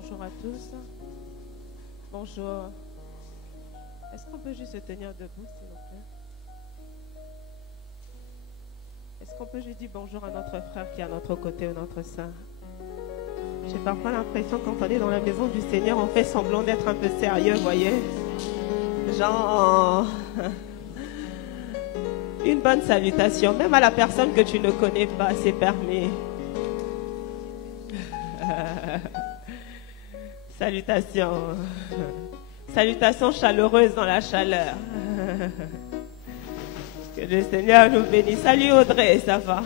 Bonjour à tous. Bonjour. Est-ce qu'on peut juste se tenir debout, s'il vous plaît? Est-ce qu'on peut juste dire bonjour à notre frère qui est à notre côté ou notre sœur? J'ai parfois l'impression quand on est dans la maison du Seigneur, on fait semblant d'être un peu sérieux, vous voyez? Genre, une bonne salutation, même à la personne que tu ne connais pas, c'est permis. Salutations. Salutations chaleureuses dans la chaleur. Que le Seigneur nous bénisse. Salut Audrey, ça va?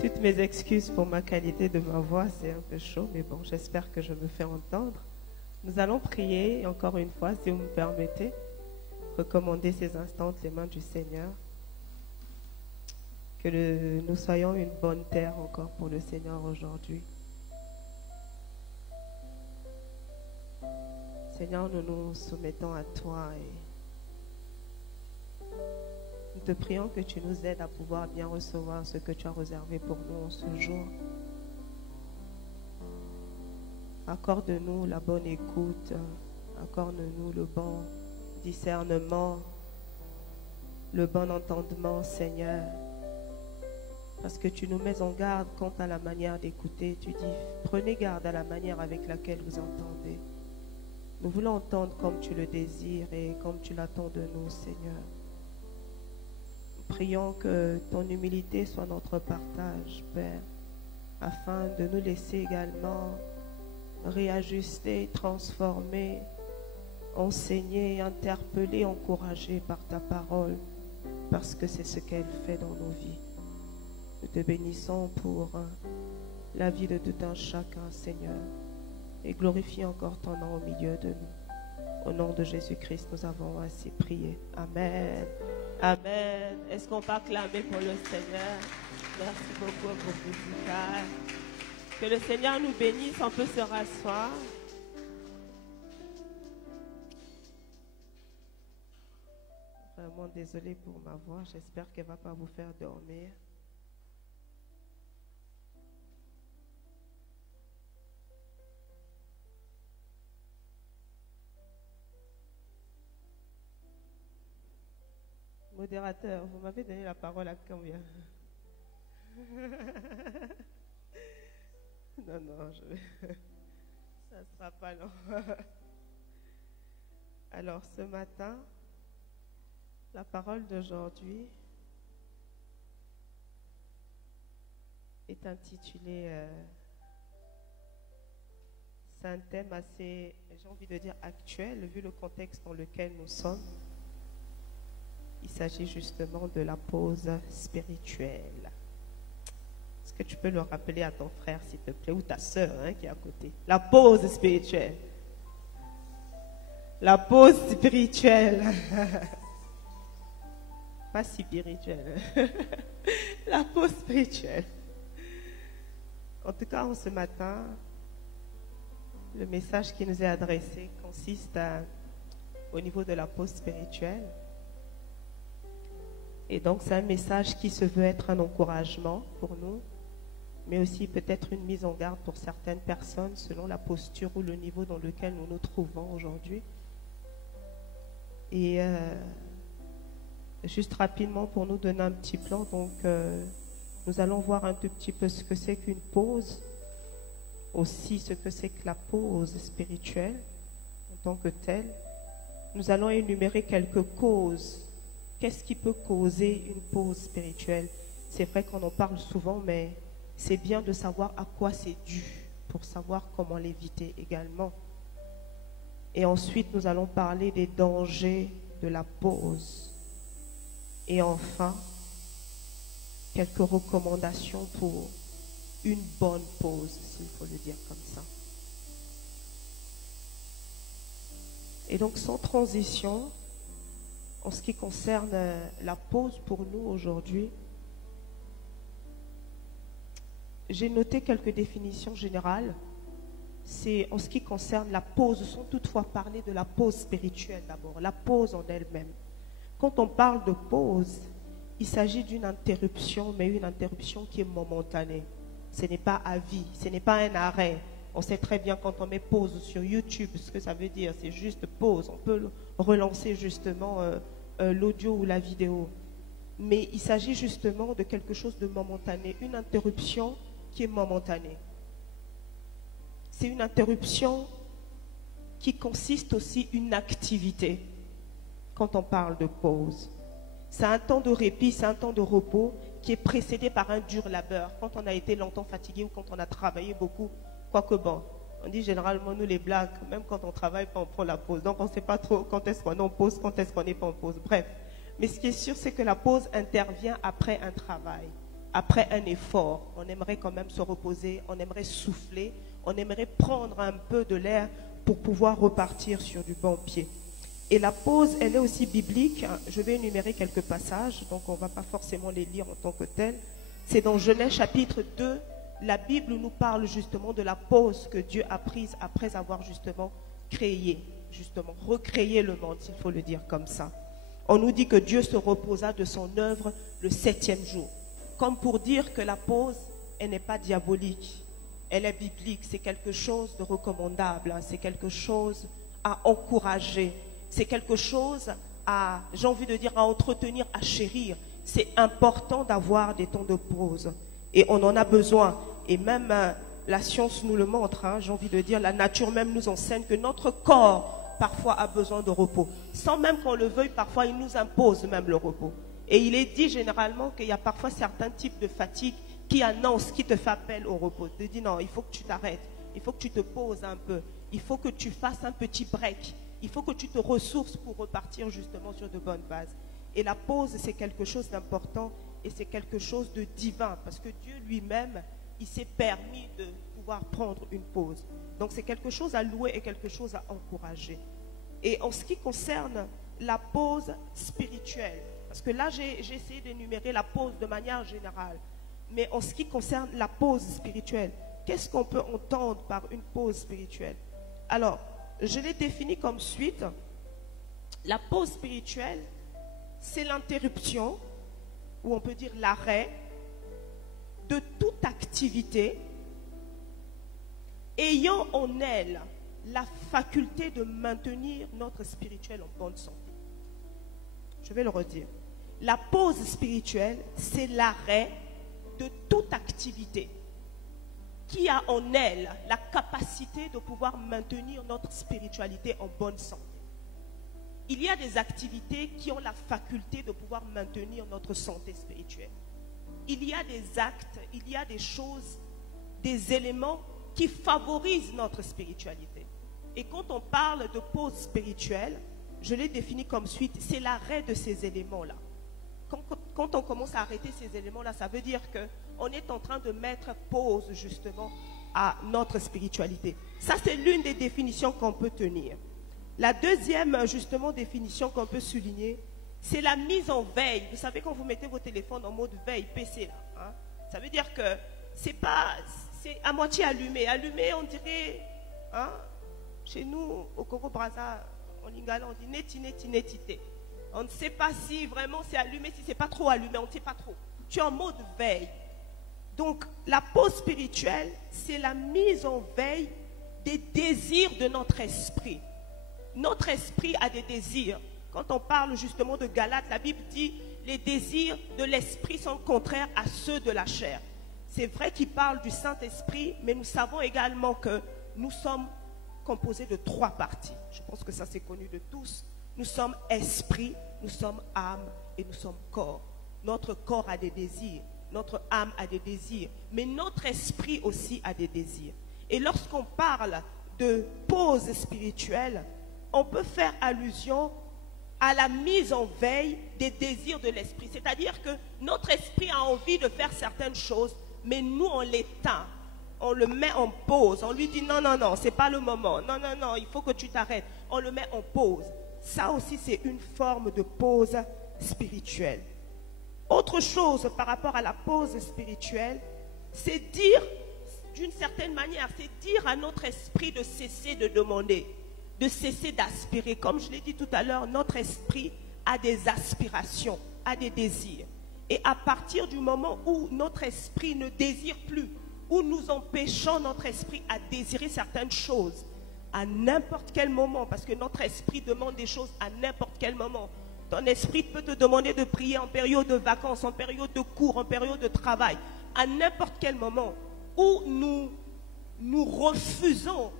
Toutes mes excuses pour ma qualité de ma voix, c'est un peu chaud, mais bon, j'espère que je me fais entendre. Nous allons prier, encore une fois, si vous me permettez, recommander ces instants entre les mains du Seigneur. Que nous soyons une bonne terre encore pour le Seigneur aujourd'hui. Seigneur, nous nous soumettons à toi et nous te prions que tu nous aides à pouvoir bien recevoir ce que tu as réservé pour nous en ce jour. Accorde-nous la bonne écoute, accorde-nous le bon discernement, le bon entendement, Seigneur. Parce que tu nous mets en garde quant à la manière d'écouter. Tu dis, prenez garde à la manière avec laquelle vous entendez. Nous voulons entendre comme tu le désires et comme tu l'attends de nous, Seigneur. Nous prions que ton humilité soit notre partage, Père, afin de nous laisser également réajuster, transformer, enseigner, interpeller, encourager par ta parole, parce que c'est ce qu'elle fait dans nos vies. Nous te bénissons pour la vie de tout un chacun, Seigneur. Et glorifie encore ton nom au milieu de nous. Au nom de Jésus-Christ, nous avons ainsi prié. Amen. Amen. Est-ce qu'on peut acclamer pour le Seigneur? Merci beaucoup pour musical. Que le Seigneur nous bénisse. On peut se rasseoir. Vraiment désolée pour ma voix. J'espère qu'elle ne va pas vous faire dormir. Modérateur, vous m'avez donné la parole à combien? Non, ça ne sera pas long. Alors, ce matin, la parole d'aujourd'hui est intitulée, c'est un thème assez, j'ai envie de dire, actuel, vu le contexte dans lequel nous sommes. Il s'agit justement de la pause spirituelle. Est-ce que tu peux le rappeler à ton frère, s'il te plaît, ou ta soeur qui est à côté? La pause spirituelle. La pause spirituelle. Pas spirituelle. La pause spirituelle. En tout cas, ce matin, le message qui nous est adressé consiste au niveau de la pause spirituelle. Et donc, c'est un message qui se veut être un encouragement pour nous, mais aussi peut-être une mise en garde pour certaines personnes selon la posture ou le niveau dans lequel nous nous trouvons aujourd'hui. Et juste rapidement, pour nous donner un petit plan, donc nous allons voir un tout petit peu ce que c'est qu'une pause, aussi ce que c'est que la pause spirituelle en tant que telle. Nous allons énumérer quelques causes. Qu'est-ce qui peut causer une pause spirituelle? C'est vrai qu'on en parle souvent, mais c'est bien de savoir à quoi c'est dû pour savoir comment l'éviter également. Et ensuite, nous allons parler des dangers de la pause. Et enfin, quelques recommandations pour une bonne pause, s'il faut le dire comme ça. Et donc, sans transition, en ce qui concerne la pause pour nous aujourd'hui, j'ai noté quelques définitions générales. C'est en ce qui concerne la pause, sans toutefois parler de la pause spirituelle d'abord, la pause en elle-même. Quand on parle de pause, il s'agit d'une interruption, mais une interruption qui est momentanée. Ce n'est pas à vie, ce n'est pas un arrêt, On sait très bien quand on met pause sur YouTube, ce que ça veut dire, c'est juste pause. On peut relancer justement l'audio ou la vidéo. Mais il s'agit justement de quelque chose de momentané, une interruption qui est momentanée. C'est une interruption qui consiste aussi une activité quand on parle de pause. C'est un temps de répit, c'est un temps de repos qui est précédé par un dur labeur. Quand on a été longtemps fatigué ou quand on a travaillé beaucoup, quoique bon, on dit généralement nous les blagues, même quand on travaille pas, on prend la pause. Donc on ne sait pas trop quand est-ce qu'on est en pause, quand est-ce qu'on n'est pas en pause. Bref, mais ce qui est sûr, c'est que la pause intervient après un travail, après un effort. On aimerait quand même se reposer, on aimerait souffler, on aimerait prendre un peu de l'air pour pouvoir repartir sur du bon pied. Et la pause, elle est aussi biblique. Je vais énumérer quelques passages, donc on ne va pas forcément les lire en tant que tels. C'est dans Genèse chapitre 2, la Bible nous parle justement de la pause que Dieu a prise après avoir justement recréé le monde, s'il faut le dire comme ça. On nous dit que Dieu se reposa de son œuvre le 7e jour. Comme pour dire que la pause, elle n'est pas diabolique, elle est biblique, c'est quelque chose de recommandable, c'est quelque chose à encourager. C'est quelque chose à, j'ai envie de dire, à entretenir, à chérir. C'est important d'avoir des temps de pause. Et on en a besoin. Et même la science nous le montre, j'ai envie de dire, la nature même nous enseigne que notre corps, parfois, a besoin de repos. Sans même qu'on le veuille, parfois, il nous impose même le repos. Et il est dit généralement qu'il y a parfois certains types de fatigue qui annoncent, qui te fait appel au repos. Te dit non, il faut que tu t'arrêtes. Il faut que tu te poses un peu. Il faut que tu fasses un petit break. Il faut que tu te ressources pour repartir justement sur de bonnes bases. Et la pause, c'est quelque chose d'important et c'est quelque chose de divin parce que Dieu lui-même, il s'est permis de pouvoir prendre une pause. Donc c'est quelque chose à louer et quelque chose à encourager. Et en ce qui concerne la pause spirituelle, parce que là j'ai essayé d'énumérer la pause de manière générale, mais en ce qui concerne la pause spirituelle, qu'est-ce qu'on peut entendre par une pause spirituelle? Alors, je l'ai défini comme suite. La pause spirituelle, c'est l'interruption, ou on peut dire l'arrêt, de toute activité ayant en elle la faculté de maintenir notre spirituel en bonne santé. Je vais le redire. La pause spirituelle, c'est l'arrêt de toute activité qui a en elle la capacité de pouvoir maintenir notre spiritualité en bonne santé. Il y a des activités qui ont la faculté de pouvoir maintenir notre santé spirituelle. Il y a des actes, il y a des choses, des éléments qui favorisent notre spiritualité. Et quand on parle de pause spirituelle, je l'ai défini comme suite, c'est l'arrêt de ces éléments-là. Quand on commence à arrêter ces éléments-là, ça veut dire qu'on est en train de mettre pause justement à notre spiritualité. Ça, c'est l'une des définitions qu'on peut tenir. La deuxième, justement, définition qu'on peut souligner, c'est la mise en veille. Vous savez, quand vous mettez vos téléphones en mode veille, PC, là, ça veut dire que c'est à moitié allumé. Allumé, on dirait, chez nous, au Congo-Brazza, en lingala, on dit neti, neti, netité. On ne sait pas si vraiment c'est allumé, si c'est pas trop allumé, on ne sait pas trop. Tu es en mode veille. Donc, la pause spirituelle, c'est la mise en veille des désirs de notre esprit. Notre esprit a des désirs. Quand on parle justement de Galates, la Bible dit les désirs de l'esprit sont contraires à ceux de la chair. C'est vrai qu'il parle du Saint-Esprit, mais nous savons également que nous sommes composés de 3 parties. Je pense que ça c'est connu de tous. Nous sommes esprit, nous sommes âme et nous sommes corps. Notre corps a des désirs, notre âme a des désirs, mais notre esprit aussi a des désirs. Et lorsqu'on parle de pause spirituelle, on peut faire allusion à la mise en veille des désirs de l'esprit. C'est-à-dire que notre esprit a envie de faire certaines choses, mais nous on l'éteint, on le met en pause, on lui dit non, non, non, c'est pas le moment, non, non, non, il faut que tu t'arrêtes, on le met en pause. Ça aussi, c'est une forme de pause spirituelle. Autre chose par rapport à la pause spirituelle, c'est dire, d'une certaine manière, c'est dire à notre esprit de cesser de demander, de cesser d'aspirer. Comme je l'ai dit tout à l'heure, notre esprit a des aspirations, a des désirs. Et à partir du moment où notre esprit ne désire plus où nous empêchons notre esprit à désirer certaines choses à n'importe quel moment, parce que notre esprit demande des choses à n'importe quel moment. Ton esprit peut te demander de prier en période de vacances, en période de cours, en période de travail, à n'importe quel moment où nous refusons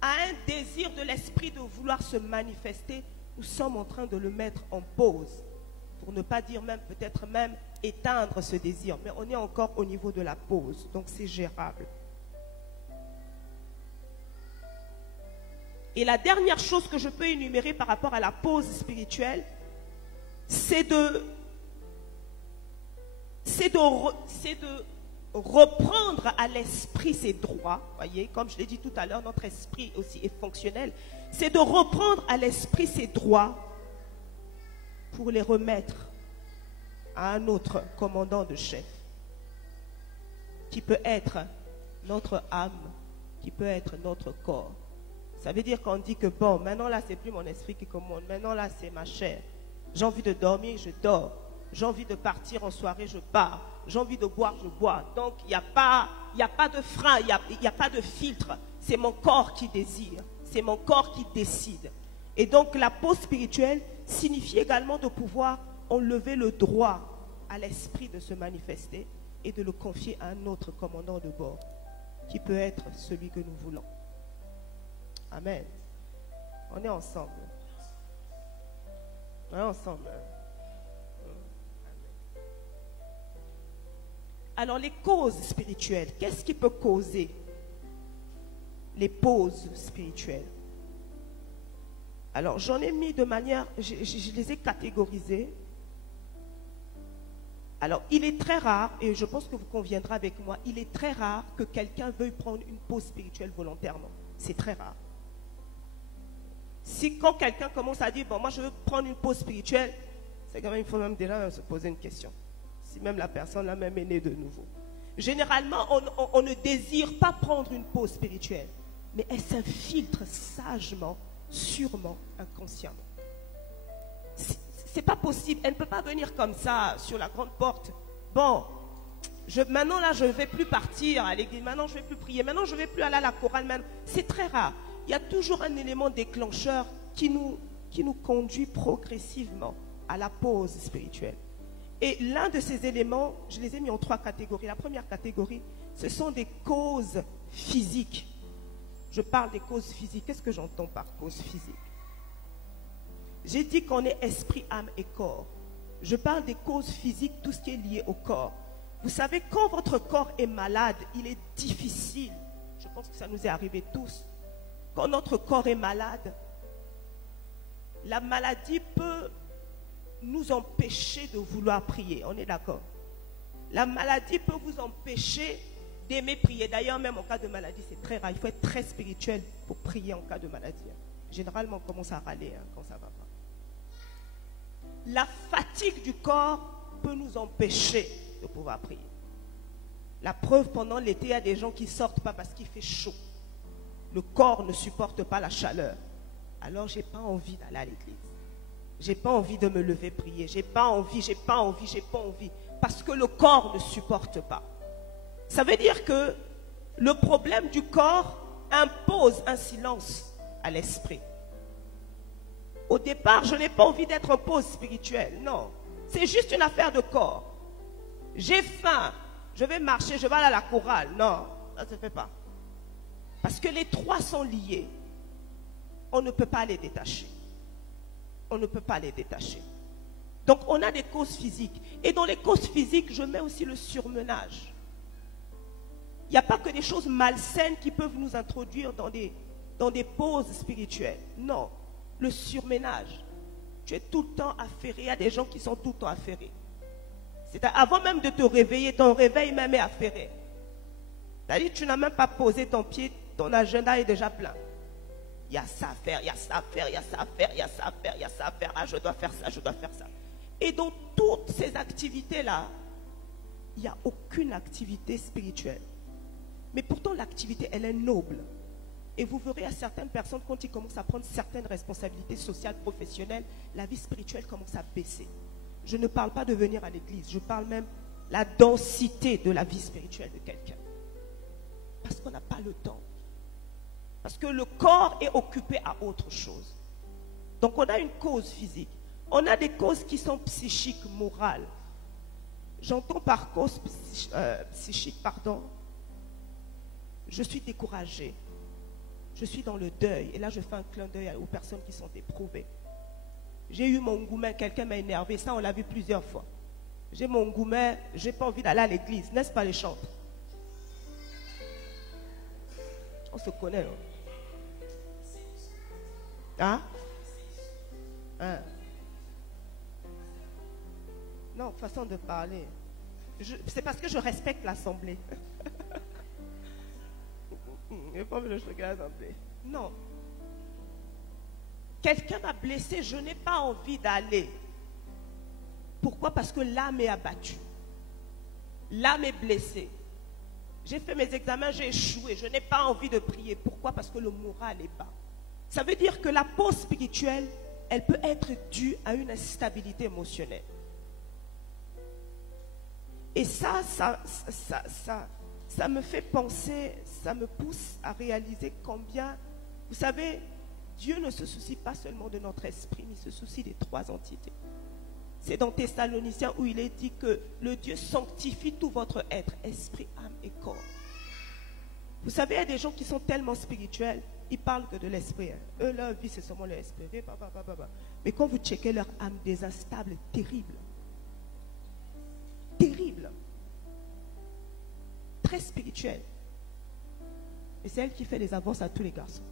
à un désir de l'esprit de vouloir se manifester, nous sommes en train de le mettre en pause, pour ne pas dire même, peut-être même éteindre ce désir. Mais on est encore au niveau de la pause, donc c'est gérable. Et la dernière chose que je peux énumérer par rapport à la pause spirituelle, c'est de reprendre à l'esprit ses droits. Voyez, comme je l'ai dit tout à l'heure, notre esprit aussi est fonctionnel. C'est de reprendre à l'esprit ses droits pour les remettre à un autre commandant de chef, qui peut être notre âme, qui peut être notre corps. Ça veut dire qu'on dit que bon, maintenant là, c'est plus mon esprit qui commande. Maintenant là, c'est ma chair. J'ai envie de dormir, je dors. J'ai envie de partir en soirée, je pars. J'ai envie de boire, je bois. Donc, il n'y a pas de frein, il n'y a pas de filtre. C'est mon corps qui désire. C'est mon corps qui décide. Et donc, la pause spirituelle signifie également de pouvoir enlever le droit à l'esprit de se manifester et de le confier à un autre commandant de bord, qui peut être celui que nous voulons. Amen. On est ensemble. On est ensemble. Alors, les causes spirituelles, qu'est-ce qui peut causer les pauses spirituelles? Alors, j'en ai mis de manière, je les ai catégorisées. Alors, il est très rare, et je pense que vous conviendrez avec moi, il est très rare que quelqu'un veuille prendre une pause spirituelle volontairement. C'est très rare. Si quand quelqu'un commence à dire, bon, moi je veux prendre une pause spirituelle, c'est quand même, il faut même déjà se poser une question. Si même la personne là même est née de nouveau. Généralement, on ne désire pas prendre une pause spirituelle, mais elle s'infiltre sagement, sûrement, inconsciemment. C'est pas possible. Elle ne peut pas venir comme ça sur la grande porte. Bon, maintenant là, je ne vais plus partir à l'église. Maintenant, je ne vais plus prier. Maintenant, je ne vais plus aller à la chorale. C'est très rare. Il y a toujours un élément déclencheur qui nous conduit progressivement à la pause spirituelle. Et l'un de ces éléments, je les ai mis en 3 catégories. La première catégorie, ce sont des causes physiques. Je parle des causes physiques. Qu'est-ce que j'entends par cause physique? J'ai dit qu'on est esprit, âme et corps. Je parle des causes physiques, tout ce qui est lié au corps. Vous savez, quand votre corps est malade, il est difficile. Je pense que ça nous est arrivé tous. Quand notre corps est malade, la maladie peut nous empêcher de vouloir prier. On est d'accord? La maladie peut vous empêcher d'aimer prier. D'ailleurs, même en cas de maladie, c'est très rare. Il faut être très spirituel pour prier en cas de maladie. Généralement, on commence à râler quand ça ne va pas. La fatigue du corps peut nous empêcher de pouvoir prier. La preuve, pendant l'été, il y a des gens qui ne sortent pas parce qu'il fait chaud. Le corps ne supporte pas la chaleur. Alors, je n'ai pas envie d'aller à l'église. Je n'ai pas envie de me lever prier. Je n'ai pas envie. Parce que le corps ne supporte pas. Ça veut dire que le problème du corps impose un silence à l'esprit. Au départ, je n'ai pas envie d'être en pause spirituelle. Non, c'est juste une affaire de corps. J'ai faim, je vais marcher, je vais aller à la chorale. Non, ça ne se fait pas. Parce que les 3 sont liés. On ne peut pas les détacher. On ne peut pas les détacher. Donc, on a des causes physiques. Et dans les causes physiques, je mets aussi le surmenage. Il n'y a pas que des choses malsaines qui peuvent nous introduire dans des pauses spirituelles. Non. Le surménage. Tu es tout le temps affairé. Il y a des gens qui sont tout le temps affairés. Avant même de te réveiller, ton réveil même est affairé. C'est-à-dire que tu n'as même pas posé ton pied, ton agenda est déjà plein. Il y a ça à faire, il y a ça à faire, il y a ça à faire, il y a ça à faire, il y a ça à faire. Ah, je dois faire ça, je dois faire ça. Et dans toutes ces activités-là, il n'y a aucune activité spirituelle. Mais pourtant, l'activité, elle est noble. Et vous verrez à certaines personnes, quand ils commencent à prendre certaines responsabilités sociales, professionnelles, la vie spirituelle commence à baisser. Je ne parle pas de venir à l'église, je parle même de la densité de la vie spirituelle de quelqu'un. parce qu'on n'a pas le temps. Parce que le corps est occupé à autre chose. Donc on a une cause physique. On a des causes qui sont psychiques, morales. J'entends par cause psychique, je suis découragée. Je suis dans le deuil. Et là, je fais un clin d'œil aux personnes qui sont éprouvées. J'ai eu mon gourmet, quelqu'un m'a énervé. Ça, on l'a vu plusieurs fois. J'ai mon gourmet, je n'ai pas envie d'aller à l'église. N'est-ce pas les chantres? On se connaît, non? Hein? Hein? Non, façon de parler. C'est parce que je respecte l'assemblée. Je pas le chocolat l'assemblée. Non. Quelqu'un m'a blessé, je n'ai pas envie d'aller. Pourquoi? Parce que l'âme est abattue. L'âme est blessée. J'ai fait mes examens, j'ai échoué. Je n'ai pas envie de prier. Pourquoi? Parce que le moral est bas. Ça veut dire que la pause spirituelle, elle peut être due à une instabilité émotionnelle. Et ça me fait penser, ça me pousse à réaliser combien, vous savez, Dieu ne se soucie pas seulement de notre esprit, mais il se soucie des trois entités. C'est dans Thessaloniciens où il est dit que le Dieu sanctifie tout votre être, esprit, âme et corps. Vous savez, il y a des gens qui sont tellement spirituels, ils parlent que de l'esprit. Eux, leur vie, c'est seulement l'esprit. Mais quand vous checkez leur âme, des instables terribles. Terrible, très spirituelle. Et c'est elle qui fait les avances à tous les garçons.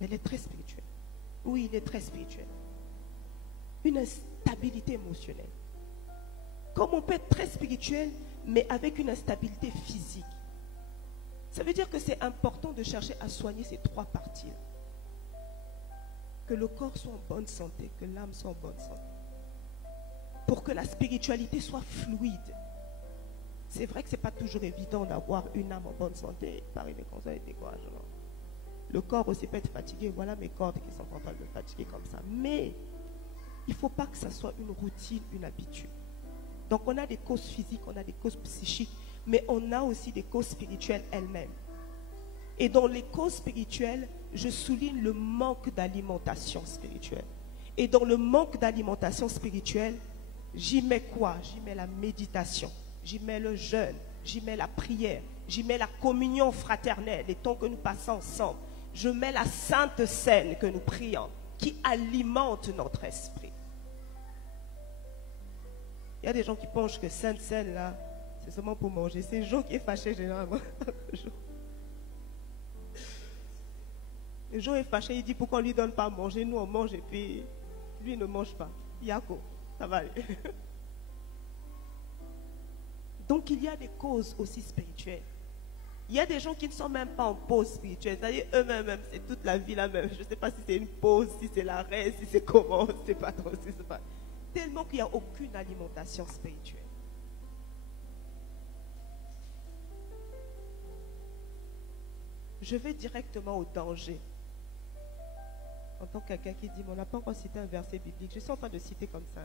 Elle est très spirituelle. Oui, il est très spirituel. Une instabilité émotionnelle. Comme on peut être très spirituel, mais avec une instabilité physique. Ça veut dire que c'est important de chercher à soigner ces trois parties. Que le corps soit en bonne santé, que l'âme soit en bonne santé. Pour que la spiritualité soit fluide. C'est vrai que ce n'est pas toujours évident d'avoir une âme en bonne santé par une conseil et découragement. Le corps aussi peut être fatigué. Voilà mes cordes qui sont en train de me fatiguer comme ça. Mais il ne faut pas que ça soit une routine, une habitude. Donc on a des causes physiques, on a des causes psychiques, mais on a aussi des causes spirituelles elles-mêmes. Et dans les causes spirituelles, je souligne le manque d'alimentation spirituelle. Et dans le manque d'alimentation spirituelle, j'y mets quoi? J'y mets la méditation, j'y mets le jeûne, j'y mets la prière, j'y mets la communion fraternelle, les temps que nous passons ensemble. Je mets la sainte scène que nous prions, qui alimente notre esprit. Il y a des gens qui pensent que sainte scène là, c'est seulement pour manger. C'est Jean qui est fâché généralement. Jean est fâché, il dit pourquoi on ne lui donne pas à manger, nous on mange et puis lui il ne mange pas. Yako, ça va aller. Donc il y a des causes aussi spirituelles. Il y a des gens qui ne sont même pas en pause spirituelle. C'est-à-dire eux-mêmes, c'est toute la vie la même. Je ne sais pas si c'est une pause, si c'est l'arrêt, si c'est comment, c'est pas trop, c'est pas. Tellement qu'il n'y a aucune alimentation spirituelle. Je vais directement au danger. En tant que quelqu'un qui dit, mais on n'a pas encore cité un verset biblique. Je suis en train de citer comme ça.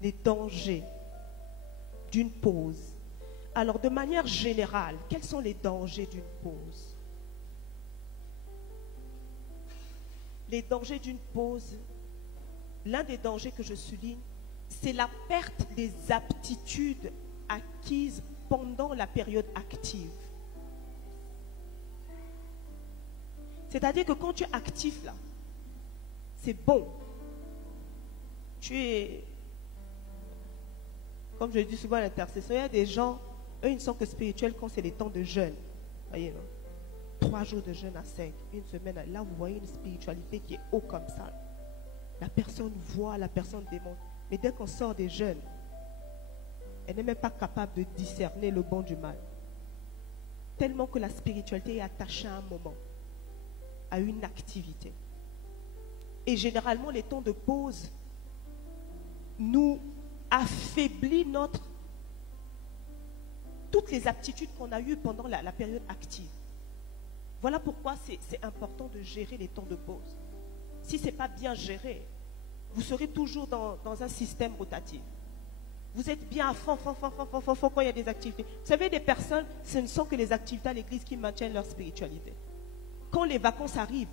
Les dangers d'une pause. Alors, de manière générale, quels sont les dangers d'une pause? Les dangers d'une pause, l'un des dangers que je souligne, c'est la perte des aptitudes acquises pendant la période active. C'est-à-dire que quand tu es actif là, c'est bon. Tu es, comme je le dis souvent à l'intercession, il y a des gens, eux ils ne sont que spirituels quand c'est les temps de jeûne. Voyez, non? 3 jours de jeûne à 5, une semaine, là vous voyez une spiritualité qui est haut comme ça. La personne voit, la personne démontre. Mais dès qu'on sort des jeûnes, elle n'est même pas capable de discerner le bon du mal. Tellement que la spiritualité est attachée à un moment, à une activité. Et généralement, les temps de pause nous affaiblissent toutes les aptitudes qu'on a eues pendant la période active. Voilà pourquoi c'est important de gérer les temps de pause. Si ce n'est pas bien géré, vous serez toujours dans un système rotatif. Vous êtes bien à fond quand il y a des activités. Vous savez, des personnes, ce ne sont que les activités à l'église qui maintiennent leur spiritualité. Quand les vacances arrivent,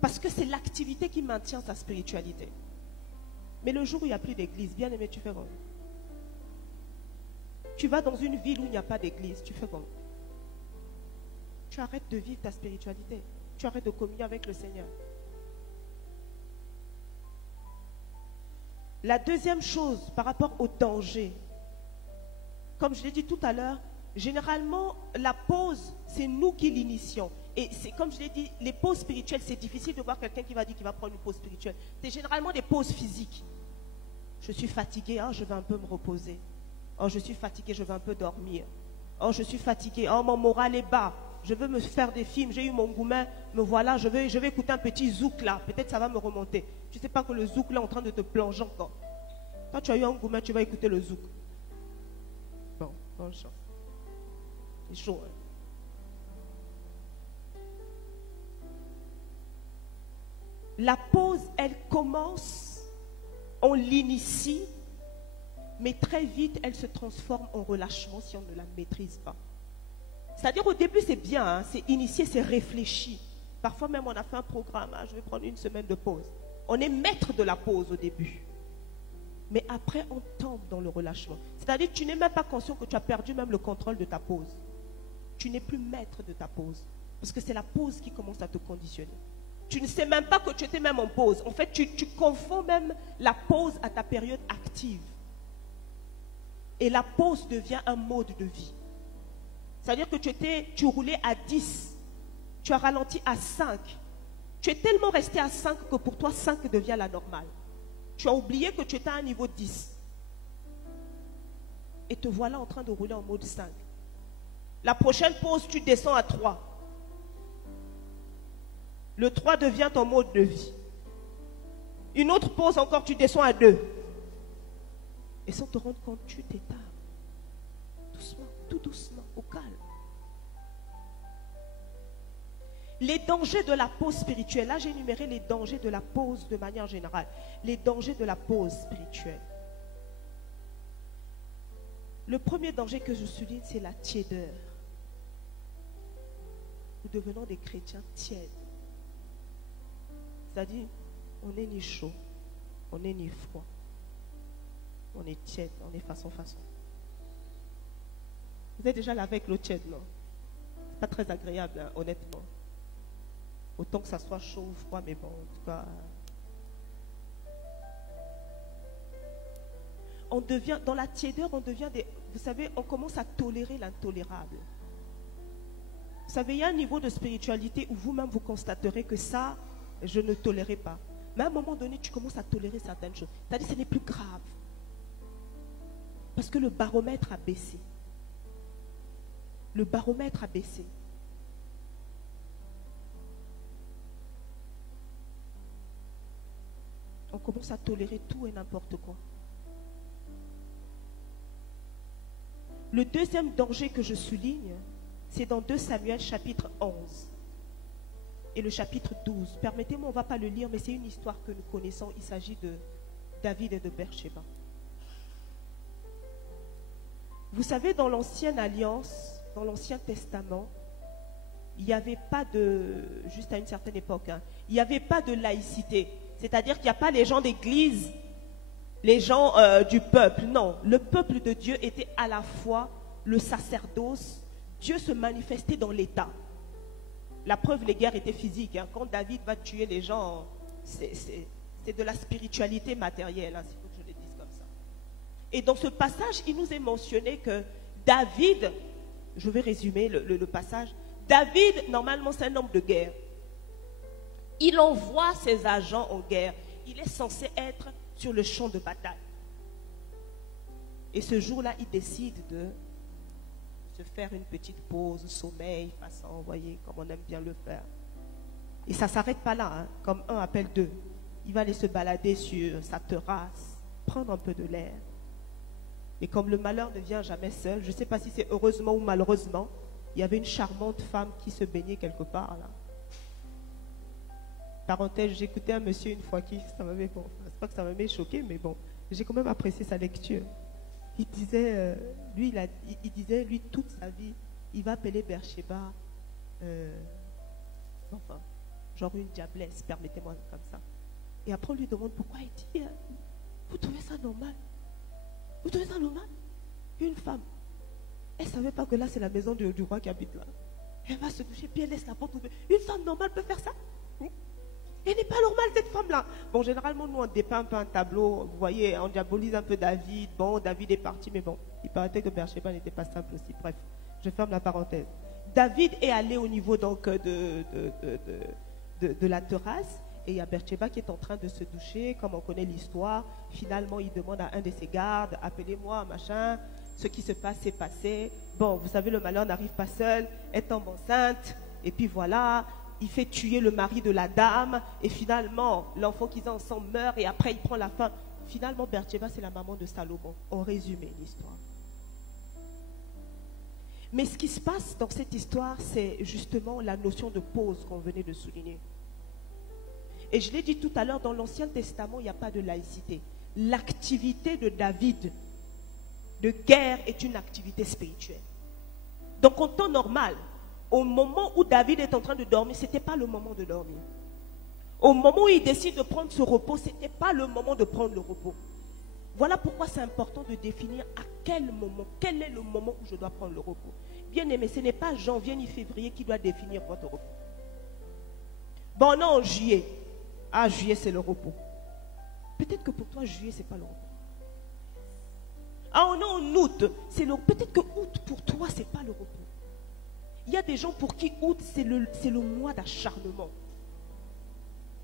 parce que c'est l'activité qui maintient sa spiritualité. Mais le jour où il n'y a plus d'église, bien aimé, tu fais quoi? Tu vas dans une ville où il n'y a pas d'église, tu fais quoi? Tu arrêtes de vivre ta spiritualité. Tu arrêtes de communier avec le Seigneur. La deuxième chose par rapport au danger, comme je l'ai dit tout à l'heure, généralement la pause, c'est nous qui l'initions. Et c'est comme je l'ai dit, les pauses spirituelles, c'est difficile de voir quelqu'un qui va dire qu'il va prendre une pause spirituelle. C'est généralement des pauses physiques. Je suis fatigué, je vais un peu me reposer. Je suis fatigué, je vais un peu dormir. Je suis fatigué, mon moral est bas. Je veux me faire des films, j'ai eu mon goumin, me voilà, je vais écouter un petit zouk là, peut-être ça va me remonter. Tu ne sais pas que le zouk là est en train de te plonger encore. Quand tu as eu un goumin, tu vas écouter le zouk. Bon, bonne chance. C'est chaud, hein? La pause, elle commence, on l'initie, mais très vite, elle se transforme en relâchement si on ne la maîtrise pas. C'est-à-dire au début, c'est bien, hein, c'est initié, c'est réfléchi. Parfois même, on a fait un programme, je vais prendre une semaine de pause. On est maître de la pause au début. Mais après, on tombe dans le relâchement. C'est-à-dire que tu n'es même pas conscient que tu as perdu même le contrôle de ta pause. Tu n'es plus maître de ta pause. Parce que c'est la pause qui commence à te conditionner. Tu ne sais même pas que tu étais même en pause. En fait, tu confonds même la pause à ta période active. Et la pause devient un mode de vie. C'est-à-dire que tu roulais à 10, tu as ralenti à 5. Tu es tellement resté à 5 que pour toi, 5 devient la normale. Tu as oublié que tu étais à un niveau 10. Et te voilà en train de rouler en mode 5. La prochaine pause, tu descends à 3. Le 3 devient ton mode de vie. Une autre pause encore, tu descends à 2. Et sans te rendre compte, tu t'étares. Doucement, tout doucement, au calme. Les dangers de la pause spirituelle. Là, j'ai énuméré les dangers de la pause de manière générale. Les dangers de la pause spirituelle. Le premier danger que je souligne, c'est la tiédeur. Nous devenons des chrétiens tièdes. C'est-à-dire, on n'est ni chaud, on n'est ni froid. On est tiède, on est façon. Vous êtes déjà là avec l'eau tiède, non? C'est pas très agréable, hein, honnêtement. Autant que ça soit chaud ou froid, mais bon, en tout cas. On devient, dans la tiédeur, on devient des. Vous savez, on commence à tolérer l'intolérable. Vous savez, il y a un niveau de spiritualité où vous-même vous constaterez que ça, je ne tolérais pas. Mais à un moment donné, tu commences à tolérer certaines choses. C'est-à-dire que ce n'est plus grave. Parce que le baromètre a baissé. Le baromètre a baissé. On commence à tolérer tout et n'importe quoi. Le deuxième danger que je souligne, c'est dans 2 Samuel chapitre 11 et le chapitre 12. Permettez-moi, on ne va pas le lire, mais c'est une histoire que nous connaissons. Il s'agit de David et de Bersheba. Vous savez, dans l'Ancienne Alliance, dans l'Ancien Testament, il n'y avait pas de, juste à une certaine époque, il n'y avait pas de laïcité. C'est-à-dire qu'il n'y a pas les gens d'église, les gens du peuple. Non, le peuple de Dieu était à la fois le sacerdoce. Dieu se manifestait dans l'État. La preuve, les guerres étaient physiques. Quand David va tuer les gens, c'est de la spiritualité matérielle, s'il faut que je le dise comme ça. Et dans ce passage, il nous est mentionné que David, je vais résumer le passage, David, normalement, c'est un homme de guerre. Il envoie ses agents en guerre. Il est censé être sur le champ de bataille. Et ce jour-là, il décide de se faire une petite pause, sommeil, façon, vous voyez, comme on aime bien le faire. Et ça ne s'arrête pas là, comme un appelle deux. Il va aller se balader sur sa terrasse, prendre un peu de l'air. Et comme le malheur ne vient jamais seul, je ne sais pas si c'est heureusement ou malheureusement, il y avait une charmante femme qui se baignait quelque part là. Parenthèse, j'écoutais un monsieur une fois qui, ça m'avait, bon, c'est pas que ça m'avait choqué, mais bon, j'ai quand même apprécié sa lecture. Il disait, il disait, lui, toute sa vie, il va appeler Beersheba, enfin, genre une diablesse, permettez-moi comme ça. Et après, on lui demande pourquoi. Il dit, vous trouvez ça normal? Vous trouvez ça normal? Une femme, elle ne savait pas que là, c'est la maison du roi qui habite là. Elle va se toucher, puis elle laisse la porte ouverte. Une femme normale peut faire ça? Elle n'est pas normale, cette femme-là. Bon, généralement, nous, on dépeint un peu un tableau. Vous voyez, on diabolise un peu David. Bon, David est parti, mais bon, il paraît que Beersheba n'était pas simple aussi. Bref, je ferme la parenthèse. David est allé au niveau donc de la terrasse. Et il y a Beersheba qui est en train de se doucher. Comme on connaît l'histoire, finalement, il demande à un de ses gardes, appelez-moi, machin. Ce qui se passe, c'est passé. Bon, vous savez, le malheur n'arrive pas seul. Elle tombe enceinte. Et puis voilà, il fait tuer le mari de la dame. Et finalement, l'enfant qu'ils ont ensemble meurt. Et après, il prend la fin. Finalement, Beersheba, c'est la maman de Salomon. En résumé, l'histoire. Mais ce qui se passe dans cette histoire, c'est justement la notion de pause qu'on venait de souligner. Et je l'ai dit tout à l'heure, dans l'Ancien Testament, il n'y a pas de laïcité. L'activité de David de guerre est une activité spirituelle. Donc en temps normal, au moment où David est en train de dormir, ce n'était pas le moment de dormir. Au moment où il décide de prendre ce repos, ce n'était pas le moment de prendre le repos. Voilà pourquoi c'est important de définir à quel moment, quel est le moment où je dois prendre le repos. Bien aimé, ce n'est pas janvier ni février qui doit définir votre repos. Bon, non, juillet. Ah, juillet, c'est le repos. Peut-être que pour toi, juillet, ce n'est pas le repos. Ah non, en août, peut-être que août, pour toi, ce n'est pas le repos. Il y a des gens pour qui août, c'est le mois d'acharnement.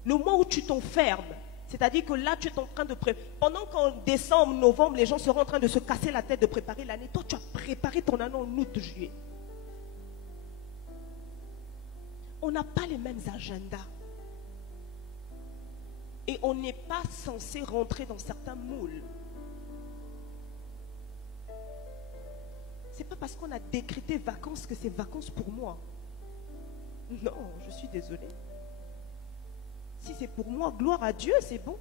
Le mois où tu t'enfermes. C'est-à-dire que là, tu es en train de préparer. Pendant qu'en décembre, novembre, les gens seront en train de se casser la tête de préparer l'année. Toi, tu as préparé ton année en août, juillet. On n'a pas les mêmes agendas. Et on n'est pas censé rentrer dans certains moules. Ce n'est pas parce qu'on a décrété vacances que c'est vacances pour moi. Non, je suis désolée. Si c'est pour moi, gloire à Dieu, c'est bon.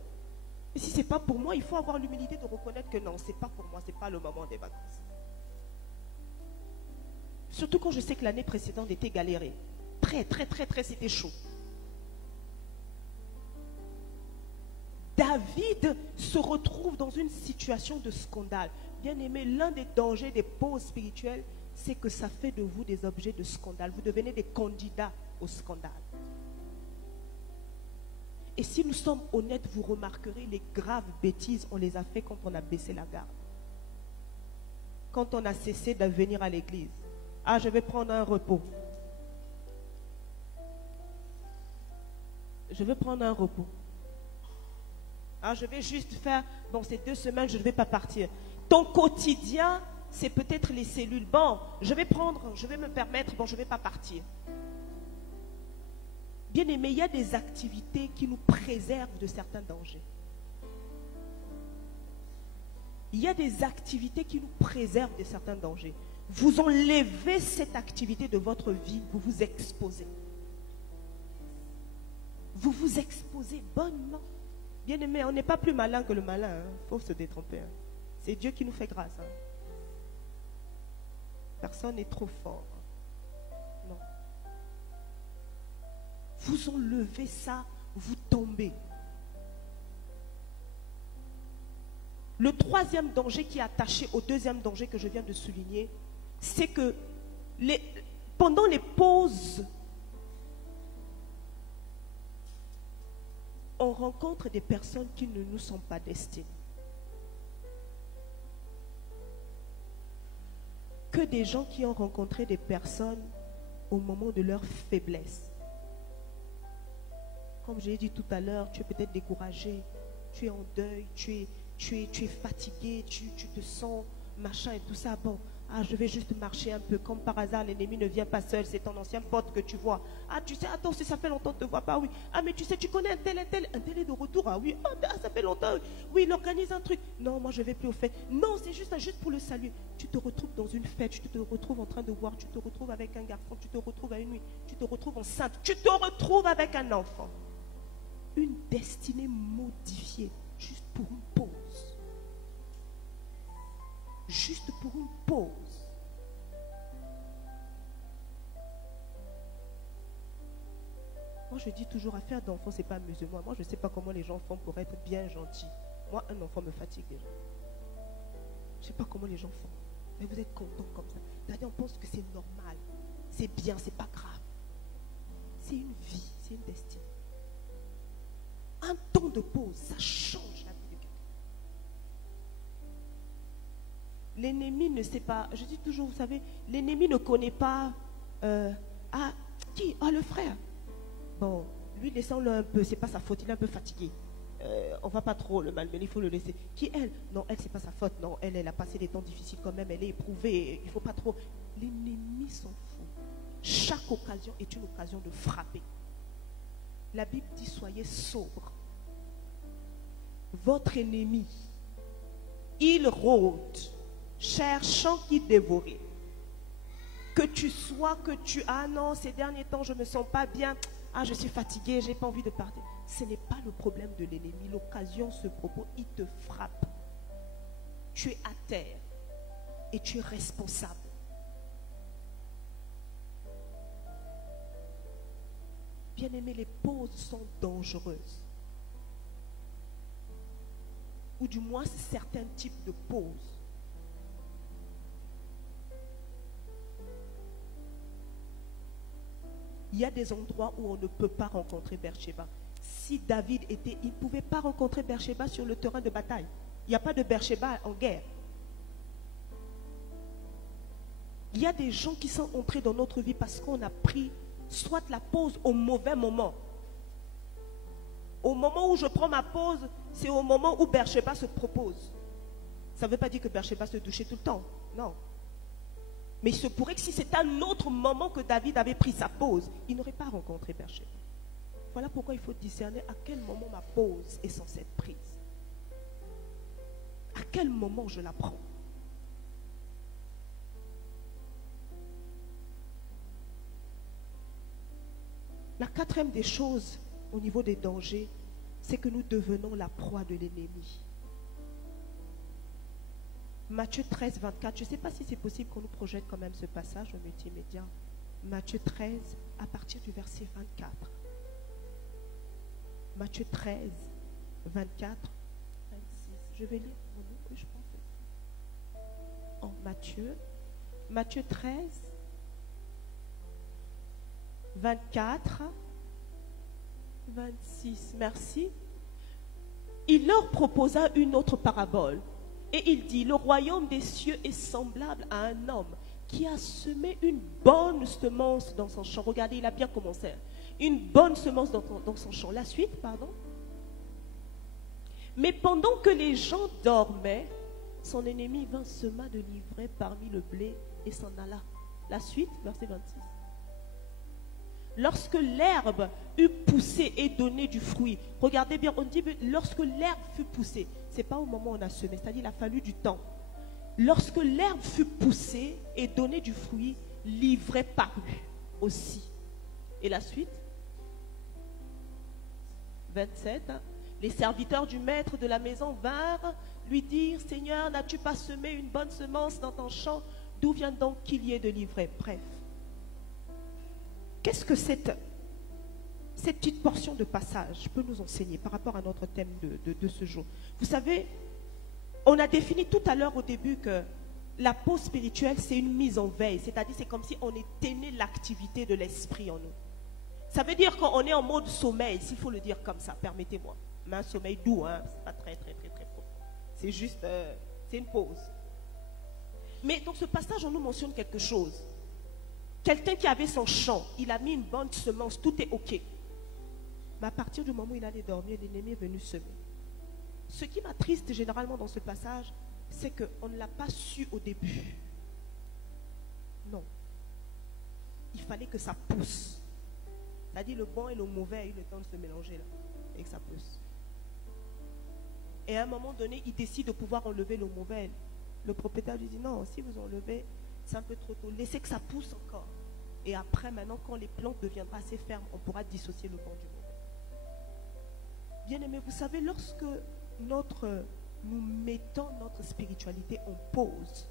Mais si ce n'est pas pour moi, il faut avoir l'humilité de reconnaître que non, ce n'est pas pour moi, ce n'est pas le moment des vacances. Surtout quand je sais que l'année précédente était galérée. Très, c'était chaud. David se retrouve dans une situation de scandale. Bien aimé, l'un des dangers des pauses spirituelles, c'est que ça fait de vous des objets de scandale. Vous devenez des candidats au scandale. Et si nous sommes honnêtes, vous remarquerez les graves bêtises, on les a fait quand on a baissé la garde. Quand on a cessé de venir à l'église. Ah, je vais prendre un repos. Je vais prendre un repos. Ah, je vais juste faire, bon, ces 2 semaines, je ne vais pas partir. Ton quotidien, c'est peut-être les cellules. Bon, je vais me permettre, bon, je ne vais pas partir. Bien aimé, il y a des activités qui nous préservent de certains dangers. Il y a des activités qui nous préservent de certains dangers. Vous enlevez cette activité de votre vie, vous vous exposez. Vous vous exposez bonnement. Bien aimé, on n'est pas plus malin que le malin. Il faut se détromper. Hein. C'est Dieu qui nous fait grâce. Hein. Personne n'est trop fort. Non. Vous enlevez ça, vous tombez. Le 3e danger qui est attaché au 2e danger que je viens de souligner, c'est que pendant les pauses, on rencontre des personnes qui ne nous sont pas destinées. Que des gens qui ont rencontré des personnes au moment de leur faiblesse. Comme je l'ai dit tout à l'heure, tu es peut-être découragé, tu es en deuil, tu es fatigué, tu te sens machin et tout ça. Bon, ah, je vais juste marcher un peu. Comme par hasard, l'ennemi ne vient pas seul, c'est ton ancien pote que tu vois. Ah, tu sais, attends, si ça fait longtemps que tu ne te vois pas, oui. Ah, mais tu sais, tu connais un tel est de retour. Ah oui, ah, ça fait longtemps. Oui, il organise un truc. Non, moi, je ne vais plus au fait. Non, c'est juste pour le saluer. Tu te retrouves dans une fête, tu te retrouves en train de boire, tu te retrouves avec un garçon, tu te retrouves à une nuit, tu te retrouves enceinte, tu te retrouves avec un enfant. une destinée modifiée juste pour une pause. Juste pour une pause. Moi, je dis toujours, affaire d'enfant, c'est pas amusement. Moi, je ne sais pas comment les gens font pour être bien gentils. Moi, un enfant me fatigue déjà. Je ne sais pas comment les gens font. Mais vous êtes contents comme ça. C'est-à-dire, on pense que c'est normal. C'est bien, c'est pas grave. C'est une vie, c'est une destinée. Un temps de pause, ça change la vie de quelqu'un. L'ennemi ne sait pas, je dis toujours, vous savez, l'ennemi ne connaît pas, qui? Ah, le frère. Bon, lui, laissons-le un peu, c'est pas sa faute, il est un peu fatigué. On va pas trop le malmener, il faut le laisser. Qui elle? Non, elle, c'est pas sa faute. Non, elle a passé des temps difficiles quand même, elle est éprouvée, il faut pas trop. L'ennemi s'en fout. Chaque occasion est une occasion de frapper. La Bible dit, soyez sobres. Votre ennemi, il rôde, cherchant qui dévorer. Que tu sois, ah non, ces derniers temps, je me sens pas bien. Ah, je suis fatiguée, j'ai pas envie de partir. Ce n'est pas le problème de l'ennemi. L'occasion se propose, il te frappe. Tu es à terre et tu es responsable. Bien-aimés, les pauses sont dangereuses. Ou du moins certains types de pauses. Il y a des endroits où on ne peut pas rencontrer Beersheba. Si David était, il ne pouvait pas rencontrer Beersheba sur le terrain de bataille. Il n'y a pas de Beersheba en guerre. Il y a des gens qui sont entrés dans notre vie parce qu'on a pris soit la pause au mauvais moment. Au moment où je prends ma pause, c'est au moment où Beersheba se propose. Ça ne veut pas dire que Beersheba se douchait tout le temps. Non. Mais il se pourrait que si c'était un autre moment que David avait pris sa pause, il n'aurait pas rencontré Beersheba. Voilà pourquoi il faut discerner à quel moment ma pause est censée être prise. À quel moment je la prends. La quatrième des choses au niveau des dangers, c'est que nous devenons la proie de l'ennemi. Matthieu 13, 24, je ne sais pas si c'est possible qu'on nous projette quand même ce passage au multimédia. Matthieu 13, à partir du verset 24. Matthieu 13, 24, 26. Je vais lire pour nous, oui, je pense. En Matthieu 13, 24, 26. Merci. Il leur proposa une autre parabole. Et il dit, le royaume des cieux est semblable à un homme qui a semé une bonne semence dans son champ. Regardez, il a bien commencé. Une bonne semence dans son champ. La suite, pardon. Mais pendant que les gens dormaient, son ennemi vint sema de l'ivraie parmi le blé et s'en alla. La suite, verset 26. Lorsque l'herbe eut poussé et donné du fruit, regardez bien, on dit lorsque l'herbe fut poussée, ce n'est pas au moment où on a semé, c'est-à-dire il a fallu du temps. Lorsque l'herbe fut poussée et donné du fruit, l'ivraie parut aussi. Et la suite, 27, les serviteurs du maître de la maison vinrent lui dire, Seigneur, n'as-tu pas semé une bonne semence dans ton champ? D'où vient donc qu'il y ait de l'ivraie? Bref. Qu'est-ce que cette petite portion de passage peut nous enseigner par rapport à notre thème de ce jour? Vous savez, on a défini tout à l'heure au début que la pause spirituelle, c'est une mise en veille. C'est-à-dire, c'est comme si on éteignait l'activité de l'esprit en nous. Ça veut dire qu'on est en mode sommeil, s'il faut le dire comme ça, permettez-moi. Mais un sommeil doux, hein, c'est pas très profond. C'est juste, c'est une pause. Mais dans ce passage, on nous mentionne quelque chose. Quelqu'un qui avait son champ, il a mis une bonne semence, tout est ok. Mais à partir du moment où il allait dormir, l'ennemi est venu semer. Ce qui m'attriste généralement dans ce passage, c'est qu'on ne l'a pas su au début. Non. Il fallait que ça pousse. C'est-à-dire le bon et le mauvais a eu le temps de se mélanger là, et que ça pousse. Et à un moment donné, il décide de pouvoir enlever le mauvais. Le propriétaire lui dit non, si vous enlevez, c'est un peu trop tôt. Laissez que ça pousse encore. Et après, maintenant, quand les plantes deviendront assez fermes, on pourra dissocier le bon du mauvais. Bien-aimés, vous savez, lorsque nous mettons notre spiritualité en pause,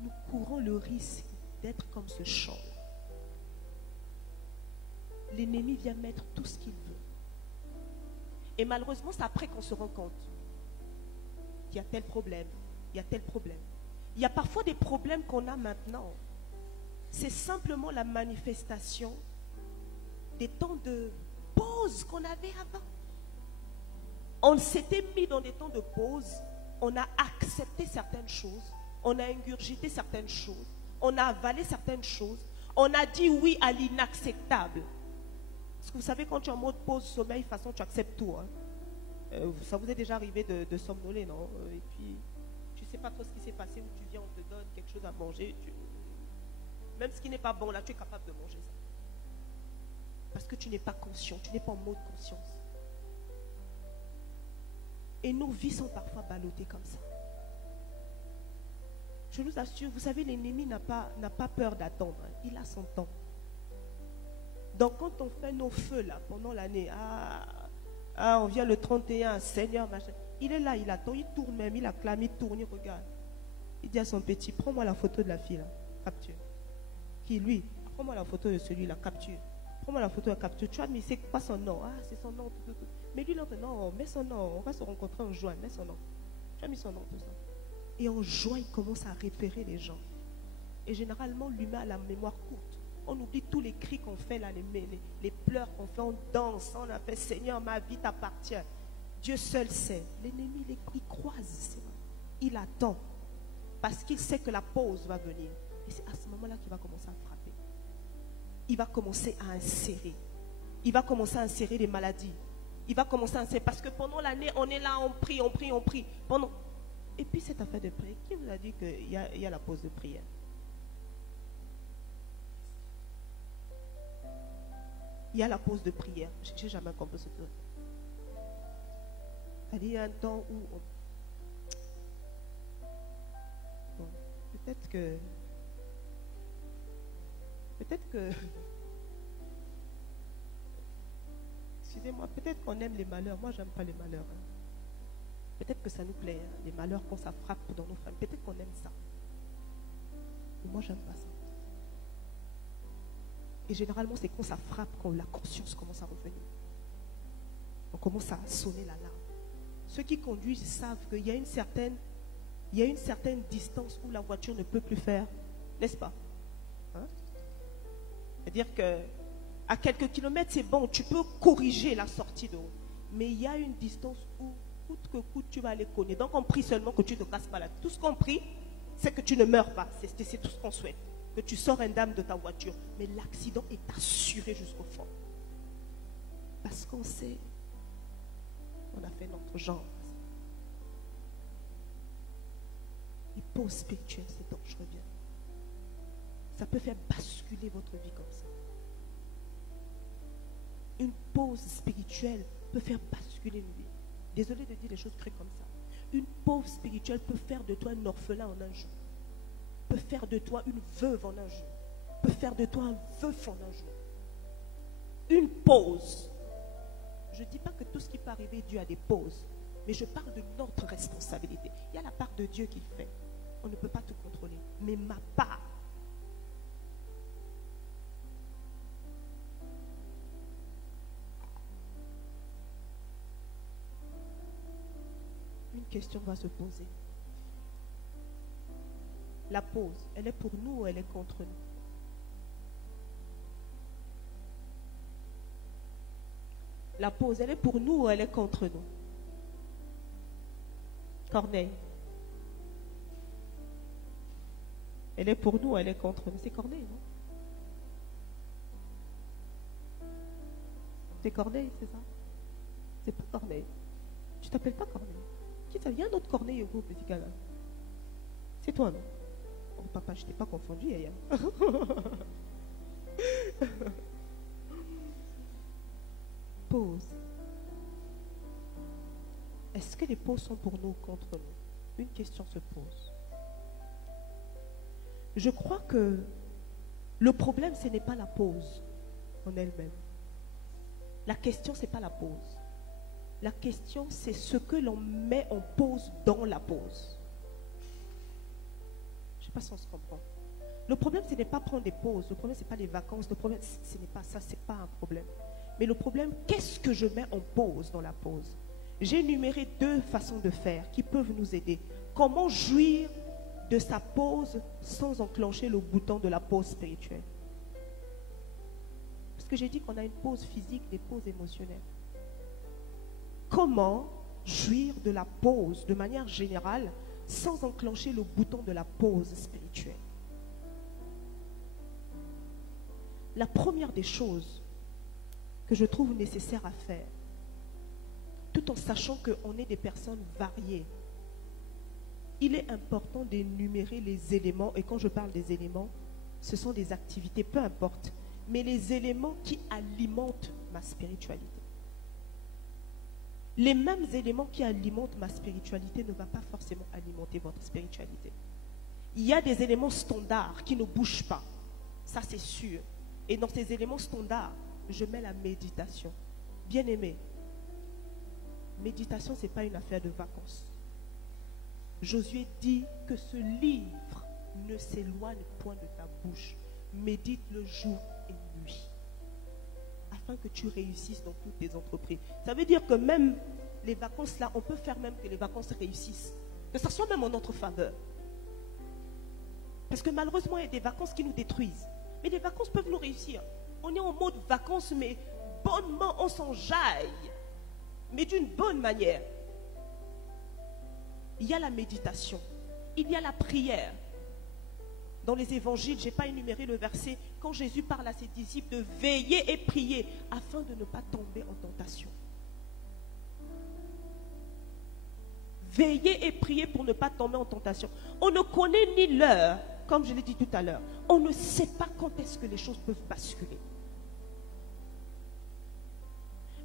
nous courons le risque d'être comme ce champ. L'ennemi vient mettre tout ce qu'il veut. Et malheureusement, c'est après qu'on se rend compte qu'il y a tel problème, il y a tel problème. Il y a parfois des problèmes qu'on a maintenant. C'est simplement la manifestation des temps de pause qu'on avait avant. On s'était mis dans des temps de pause, on a accepté certaines choses, on a ingurgité certaines choses, on a avalé certaines choses, on a dit oui à l'inacceptable. Parce que vous savez, quand tu es en mode pause, sommeil, de toute façon, tu acceptes tout. Hein. Ça vous est déjà arrivé de somnoler, non? Et puis, tu ne sais pas trop ce qui s'est passé, où tu viens, on te donne quelque chose à manger. Même ce qui n'est pas bon, là, tu es capable de manger ça. Parce que tu n'es pas conscient, tu n'es pas en mode conscience. Et nos vies sont parfois ballottées comme ça. Je vous assure, vous savez, l'ennemi n'a pas peur d'attendre. Hein. Il a son temps. Donc quand on fait nos feux là, pendant l'année, on vient le 31, Seigneur, machin. Il est là, il attend, il tourne même, il acclame, il tourne, il regarde. Il dit à son petit, prends-moi la photo de la fille là, capture. Qui lui, prends-moi la photo de celui-là, capture. Prends-moi la photo de la capture. Tu vois, mais c'est pas son nom. Ah, c'est son nom. Tout. Mais lui, l'autre, non, mets son nom. On va se rencontrer en juin, mets son nom. Tu as mis son nom, tout ça. Et en juin, il commence à référer les gens. Et généralement, l'humain a la mémoire courte. On oublie tous les cris qu'on fait là, les pleurs qu'on fait, on danse, on appelle Seigneur, ma vie t'appartient. Dieu seul sait. L'ennemi, il croise, il attend. Parce qu'il sait que la pause va venir. Et c'est à ce moment-là qu'il va commencer à frapper. Il va commencer à insérer. Il va commencer à insérer des maladies. Il va commencer à insérer. Parce que pendant l'année, on est là, on prie. Et puis cette affaire de prière, qui vous a dit qu'il y a la pause de prière? Il y a la pause de prière. Je n'ai jamais compris ce truc. Il y a un temps où bon, peut-être que excusez-moi, peut-être qu'on aime les malheurs. Moi, j'aime pas les malheurs. Hein. Peut-être que ça nous plaît, hein, les malheurs quand ça frappe dans nos familles. Peut-être qu'on aime ça. Mais moi, j'aime pas ça. Et généralement, c'est quand ça frappe, quand la conscience commence à revenir. On commence à sonner l'alarme. Ceux qui conduisent savent qu'il y a une certaine distance où la voiture ne peut plus faire, n'est-ce pas? Hein? C'est-à-dire qu'à quelques kilomètres, c'est bon, tu peux corriger la sortie de route. Mais il y a une distance où, coûte que coûte, tu vas aller cogner. Donc, on prie seulement que tu ne te casses pas la tête. Tout ce qu'on prie, c'est que tu ne meurs pas. C'est tout ce qu'on souhaite. Que tu sors indemne de ta voiture. Mais l'accident est assuré jusqu'au fond. Parce qu'on sait, on a fait notre genre. Les pauses spirituelles, c'est dangereux, bien. Ça peut faire basculer votre vie comme ça. Une pause spirituelle peut faire basculer une vie. Désolé de dire les choses crues comme ça. Une pause spirituelle peut faire de toi un orphelin en un jour. Peut faire de toi une veuve en un jour. Peut faire de toi un veuf en un jour. Une pause. Je ne dis pas que tout ce qui peut arriver, Dieu a des pauses. Mais je parle de notre responsabilité. Il y a la part de Dieu qu'il fait. On ne peut pas tout contrôler. Mais ma part. Une question va se poser. La pause, elle est pour nous ou elle est contre nous? La pause, elle est pour nous ou elle est contre nous? Corneille. Elle est pour nous ou elle est contre nous? C'est Corneille, non? C'est Corneille, c'est ça? C'est pas Corneille. Tu t'appelles pas Corneille. Qui ça? Il y a un autre Corneille au groupe, petit gars là. C'est toi, non? Oh papa, je t'ai pas confondu hier. Pause. Est-ce que les pauses sont pour nous ou contre nous? Une question se pose. Je crois que le problème, ce n'est pas la pause en elle-même. La question, ce n'est pas la pause. La question, c'est ce que l'on met en pause dans la pause. Je ne sais pas si on se comprend. Le problème, ce n'est pas prendre des pauses. Le problème, ce n'est pas les vacances. Le problème, ce n'est pas ça. Ce n'est pas un problème. Mais le problème, qu'est-ce que je mets en pause dans la pause? J'ai énuméré 2 façons de faire qui peuvent nous aider. Comment jouir de sa pause sans enclencher le bouton de la pause spirituelle? Parce que j'ai dit qu'on a une pause physique, des pauses émotionnelles. Comment jouir de la pause de manière générale sans enclencher le bouton de la pause spirituelle? La première des choses que je trouve nécessaire à faire, tout en sachant qu'on est des personnes variées, il est important d'énumérer les éléments, et quand je parle des éléments, ce sont des activités, peu importe, mais les éléments qui alimentent ma spiritualité. Les mêmes éléments qui alimentent ma spiritualité ne vont pas forcément alimenter votre spiritualité. Il y a des éléments standards qui ne bougent pas, ça c'est sûr. Et dans ces éléments standards, je mets la méditation. Bien aimé, méditation, ce n'est pas une affaire de vacances. Josué dit que ce livre ne s'éloigne point de ta bouche. Médite le jour et nuit, afin que tu réussisses dans toutes tes entreprises. Ça veut dire que même les vacances là, on peut faire même que les vacances réussissent. Que ça soit même en notre faveur. Parce que malheureusement, il y a des vacances qui nous détruisent. Mais les vacances peuvent nous réussir. On est en mode vacances, mais bonnement, on s'enjaille. Mais d'une bonne manière. Il y a la méditation. Il y a la prière. Dans les évangiles, je n'ai pas énuméré le verset, quand Jésus parle à ses disciples de veiller et prier afin de ne pas tomber en tentation. Veiller et prier pour ne pas tomber en tentation. On ne connaît ni l'heure, comme je l'ai dit tout à l'heure. On ne sait pas quand est-ce que les choses peuvent basculer.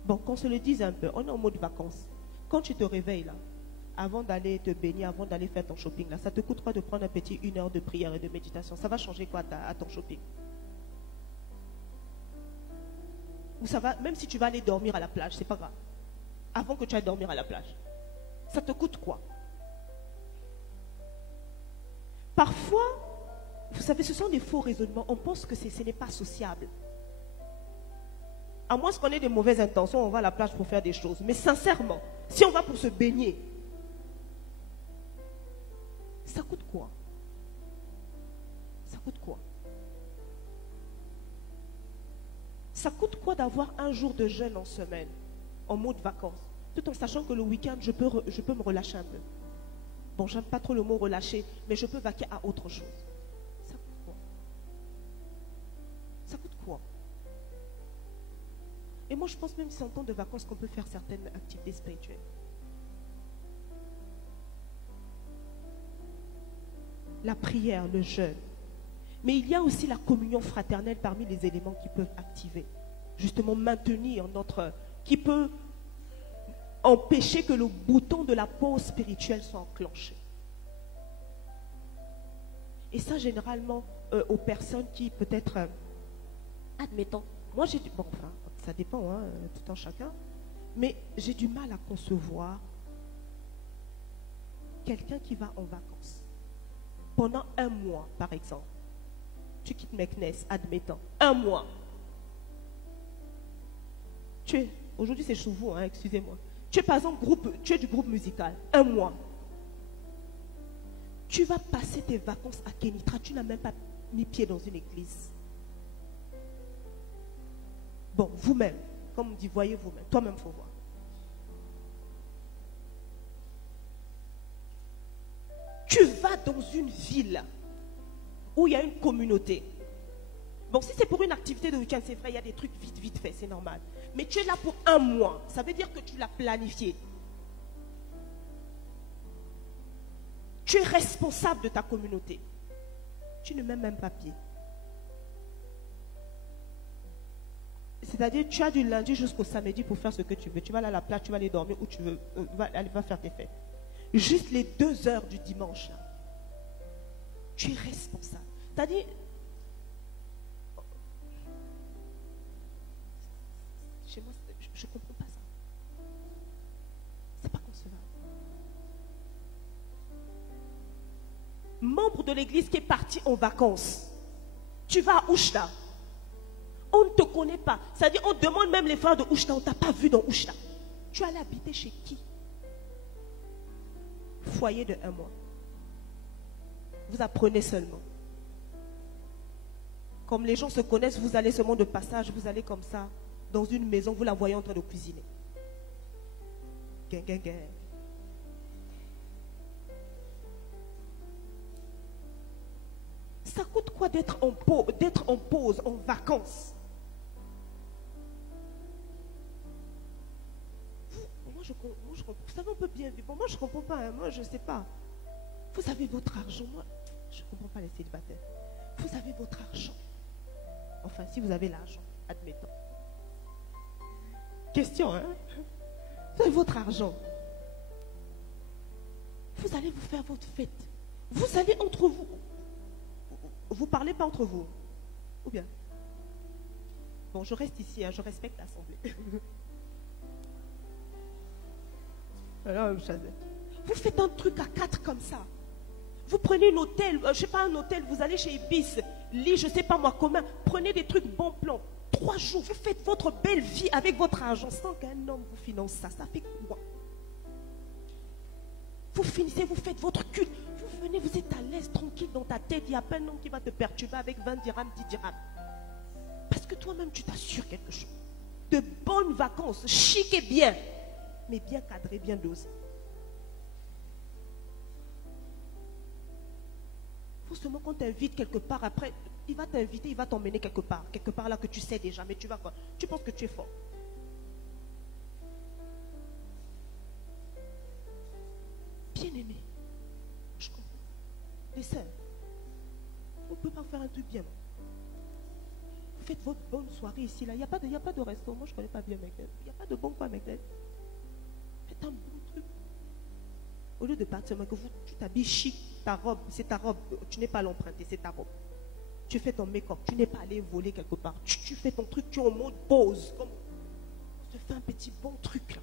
Bon, qu'on se le dise un peu, on est en mode vacances. Quand tu te réveilles là, avant d'aller te baigner, avant d'aller faire ton shopping là, ça te coûte quoi de prendre un petit 1 heure de prière et de méditation? Ça va changer quoi à ton shopping? Ou ça va, même si tu vas aller dormir à la plage, c'est pas grave. Avant que tu ailles dormir à la plage, ça te coûte quoi? Parfois, vous savez, ce sont des faux raisonnements. On pense que ce n'est pas sociable. À moins qu'on ait des mauvaises intentions, on va à la plage pour faire des choses. Mais sincèrement, si on va pour se baigner, ça coûte quoi? Ça coûte quoi? Ça coûte quoi d'avoir un jour de jeûne en semaine, en mode vacances, tout en sachant que le week-end, je peux me relâcher un peu. Bon, j'aime pas trop le mot relâcher, mais je peux vaquer à autre chose. Ça coûte quoi? Ça coûte quoi? Et moi, je pense même si c'est en temps de vacances qu'on peut faire certaines activités spirituelles. La prière, le jeûne. Mais il y a aussi la communion fraternelle parmi les éléments qui peuvent activer, justement maintenir notre... qui peut empêcher que le bouton de la pause spirituelle soit enclenché. Et ça, généralement, aux personnes qui peut-être... admettons, moi j'ai du... Bon, enfin, ça dépend, hein, tout en chacun. Mais j'ai du mal à concevoir quelqu'un qui va en vacances. Pendant un mois, par exemple. Tu quittes Meknès, admettons. Un mois. Aujourd'hui c'est chez vous, hein, excusez-moi. Tu es par exemple tu es du groupe musical. Un mois. Tu vas passer tes vacances à Kenitra. Tu n'as même pas mis pied dans une église. Bon, vous-même, comme on dit, voyez vous-même. Toi-même, il faut voir. Tu vas dans une ville où il y a une communauté. Bon, si c'est pour une activité de week-end, c'est vrai, il y a des trucs vite fait, c'est normal. Mais tu es là pour un mois. Ça veut dire que tu l'as planifié. Tu es responsable de ta communauté. Tu ne mets même pas pied. C'est-à-dire, tu as du lundi jusqu'au samedi pour faire ce que tu veux. Tu vas aller à la plage, tu vas aller dormir où tu veux. Va faire tes fêtes. Juste les 2 heures du dimanche, là, tu es responsable. C'est-à-dire, chez moi, je ne comprends pas ça. recevable. Membre de l'église qui est parti en vacances. Tu vas à Ouchta. On ne te connaît pas. C'est-à-dire, on demande même les frères de Ouchta, on ne t'a pas vu dans Ouchta. Tu allais habiter chez qui? Foyer de 1 mois. Vous apprenez seulement. Comme les gens se connaissent, vous allez seulement de passage, vous allez comme ça, dans une maison, vous la voyez en train de cuisiner. Gang, gang, gang. Ça coûte quoi d'être en pause, en vacances? Moi, je comprends. Vous savez, on peut bien vivre. Bon, moi, je ne comprends pas. Hein. Moi, je ne sais pas. Vous avez votre argent. Moi, je ne comprends pas les célibataires. Vous avez votre argent. Enfin, si vous avez l'argent, admettons. Question, hein? Vous avez votre argent. Vous allez vous faire votre fête. Vous allez entre vous. Vous ne parlez pas entre vous. Ou bien? Bon, je reste ici, hein, je respecte l'assemblée. Alors, vous faites un truc à 4 comme ça. Vous prenez un hôtel, je ne sais pas un hôtel, vous allez chez Ibis, lit, je ne sais pas moi comment. Prenez des trucs bon plan. 3 jours, vous faites votre belle vie avec votre argent sans qu'un homme vous finance ça. Ça fait quoi? Vous finissez, vous faites votre culte. Vous venez, vous êtes à l'aise, tranquille dans ta tête. Il n'y a pas un homme qui va te perturber avec 20 dirhams, 10 dirhams. Parce que toi-même, tu t'assures quelque chose. De bonnes vacances, chic et bien. Mais bien cadré, bien dosé. Il faut seulement qu'on t'invite quelque part. Après, il va t'inviter, il va t'emmener quelque part. Quelque part là que tu sais déjà, mais tu vas quoi? Tu penses que tu es fort. Bien-aimé, je comprends. Les sœurs, on ne peut pas faire un truc bien. Vous faites votre bonne soirée ici, là. Il n'y a pas de resto. Moi, je ne connais pas bien McDonald's. Il n'y a pas de bon coin McDonald's. Faites un bon truc. Au lieu de partir, que tu t'habilles chic, ta robe, c'est ta robe. Tu n'es pas l'emprunter, c'est ta robe. Tu fais ton make-up. Tu n'es pas allé voler quelque part. Tu fais ton truc, tu es en mode pause. Comme, tu te fais un petit bon truc, là.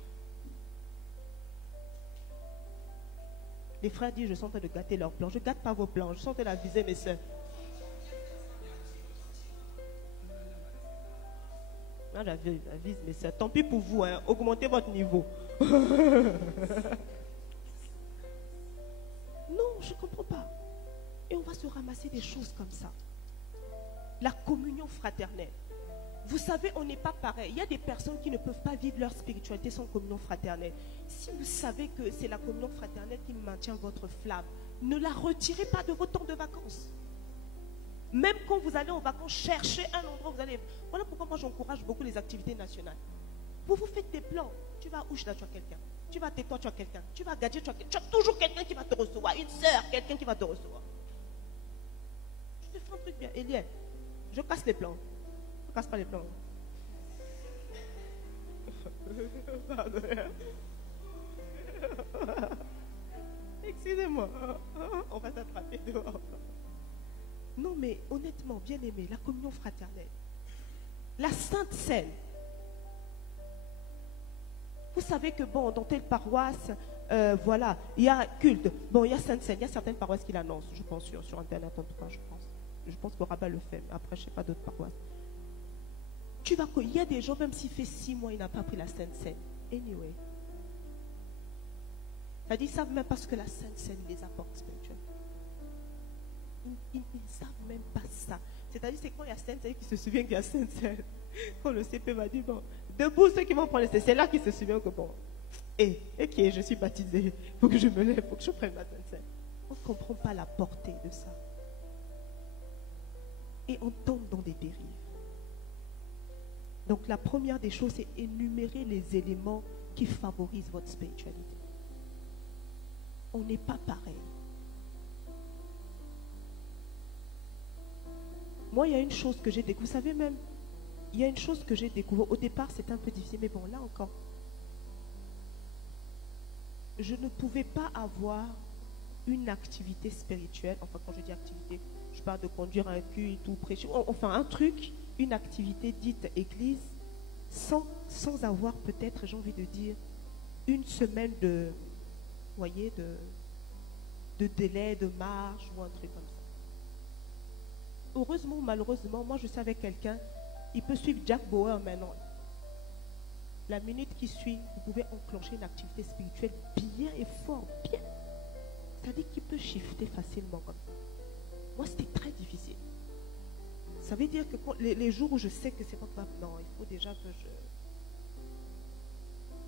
Les frères disent, je suis en train de gâter leurs plans. Je ne gâte pas vos plans. Je suis en train de la viser, mes soeurs. Moi, la vise, mes soeurs. Tant pis pour vous, hein. Augmentez votre niveau. Non, je ne comprends pas. Et on va se ramasser des choses comme ça. La communion fraternelle. Vous savez, on n'est pas pareil. Il y a des personnes qui ne peuvent pas vivre leur spiritualité sans communion fraternelle. Si vous savez que c'est la communion fraternelle qui maintient votre flamme, ne la retirez pas de vos temps de vacances. Même quand vous allez en vacances, cherchez un endroit où vous allez. Voilà pourquoi moi j'encourage beaucoup les activités nationales. Vous vous faites des plans. Tu vas à Ouchta, tu as quelqu'un. Tu vas à Tétouan, tu as quelqu'un. Tu vas à Gadji, tu as quelqu'un. Tu as toujours quelqu'un qui va te recevoir. Une sœur, quelqu'un qui va te recevoir. Je te fais un truc bien. Eliel, je casse les plans. Je ne casse pas les plans. Excusez-moi. On va s'attraper dehors. Non, mais honnêtement, bien aimé, la communion fraternelle, la Sainte Seine. Vous savez que, bon, dans telle paroisse, voilà, il y a culte. Bon, il y a Sainte Seine, il y a certaines paroisses qui l'annoncent, je pense, sur Internet en tout cas, je pense. Je pense que Rabat le fait, mais après, je ne sais pas d'autres paroisses. Il y a des gens, même s'il fait 6 mois, il n'a pas pris la Sainte Seine. Anyway. C'est-à-dire, ils ne savent même pas ce que la Sainte Seine les apporte spirituellement. Ils ne savent même pas ça. C'est-à-dire, c'est quand il y a Sainte Seine qui se souvient qu'il y a Sainte Seine. Quand le CP va dire, bon, debout ceux qui vont prendre c'est là qu'ils se souviennent que bon, je suis baptisé, il faut que je me lève, il faut que je prenne ma Sainte Seine. On ne comprend pas la portée de ça. Et on tombe dans des dérives. Donc la première des choses, c'est énumérer les éléments qui favorisent votre spiritualité. On n'est pas pareil. Moi, il y a une chose que j'ai découvert. Vous savez même, il y a une chose que j'ai découvert. Au départ, c'était un peu difficile, mais bon, là encore. Je ne pouvais pas avoir une activité spirituelle. Enfin, quand je dis activité, je parle de conduire un culte ou prêcher. Enfin, un truc, une activité dite église, sans avoir peut-être, j'ai envie de dire, une semaine voyez, de délai, de marge ou un truc comme ça. Heureusement ou malheureusement, moi je suis avec quelqu'un, il peut suivre Jack Bauer maintenant. La minute qui suit, vous pouvez enclencher une activité spirituelle bien et fort, bien. C'est-à-dire qu'il peut shifter facilement comme ça. Moi, c'était très difficile. Ça veut dire que les jours où je sais que c'est pas grave, non, il faut déjà que je...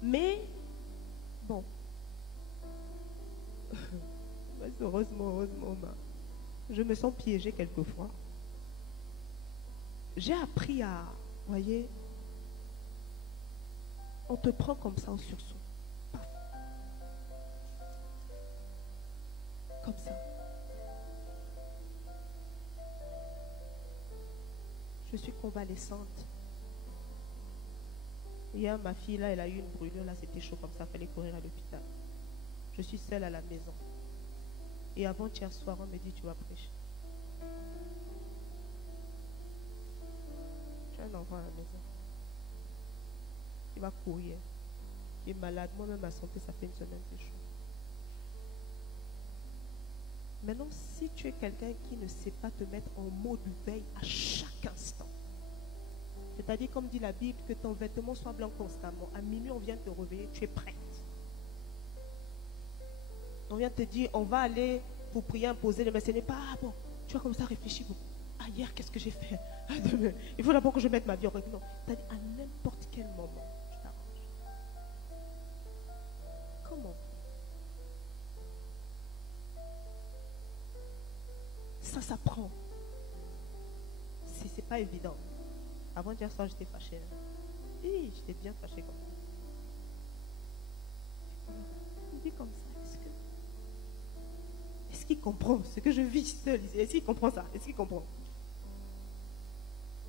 Mais, bon. Heureusement, je me sens piégée quelquefois. J'ai appris à, voyez, on te prend comme ça en sursaut. Paf. Comme ça. Je suis convalescente. Hier, ma fille, là, elle a eu une brûlure. Là, c'était chaud comme ça. Il fallait courir à l'hôpital. Je suis seule à la maison. Et avant-hier soir, on me dit, tu vas prêcher. J'ai un enfant à la maison. Il va courir. Il est malade. Moi-même, ma santé, ça fait une semaine, c'est chaud. Maintenant, si tu es quelqu'un qui ne sait pas te mettre en mode veille à chaque instant, c'est-à-dire, comme dit la Bible, que ton vêtement soit blanc constamment. À minuit, on vient te réveiller, tu es prête. On vient te dire, on va aller pour prier, imposer, mais ce n'est pas, bon, tu vas comme ça réfléchir beaucoup. Ah, hier, qu'est-ce que j'ai fait? Ah, demain, il faut d'abord que je mette ma vie en règle. Non, c'est-à-dire, à n'importe quel moment, tu t'arranges. Comment? Ça s'apprend. C'est pas évident. Avant d'hier soir, j'étais fâchée. Oui, j'étais bien fâchée comme ça. Je me dis comme ça, est-ce qu'il comprend ce que je vis seule? Est-ce qu'il comprend ça? Est-ce qu'il comprend?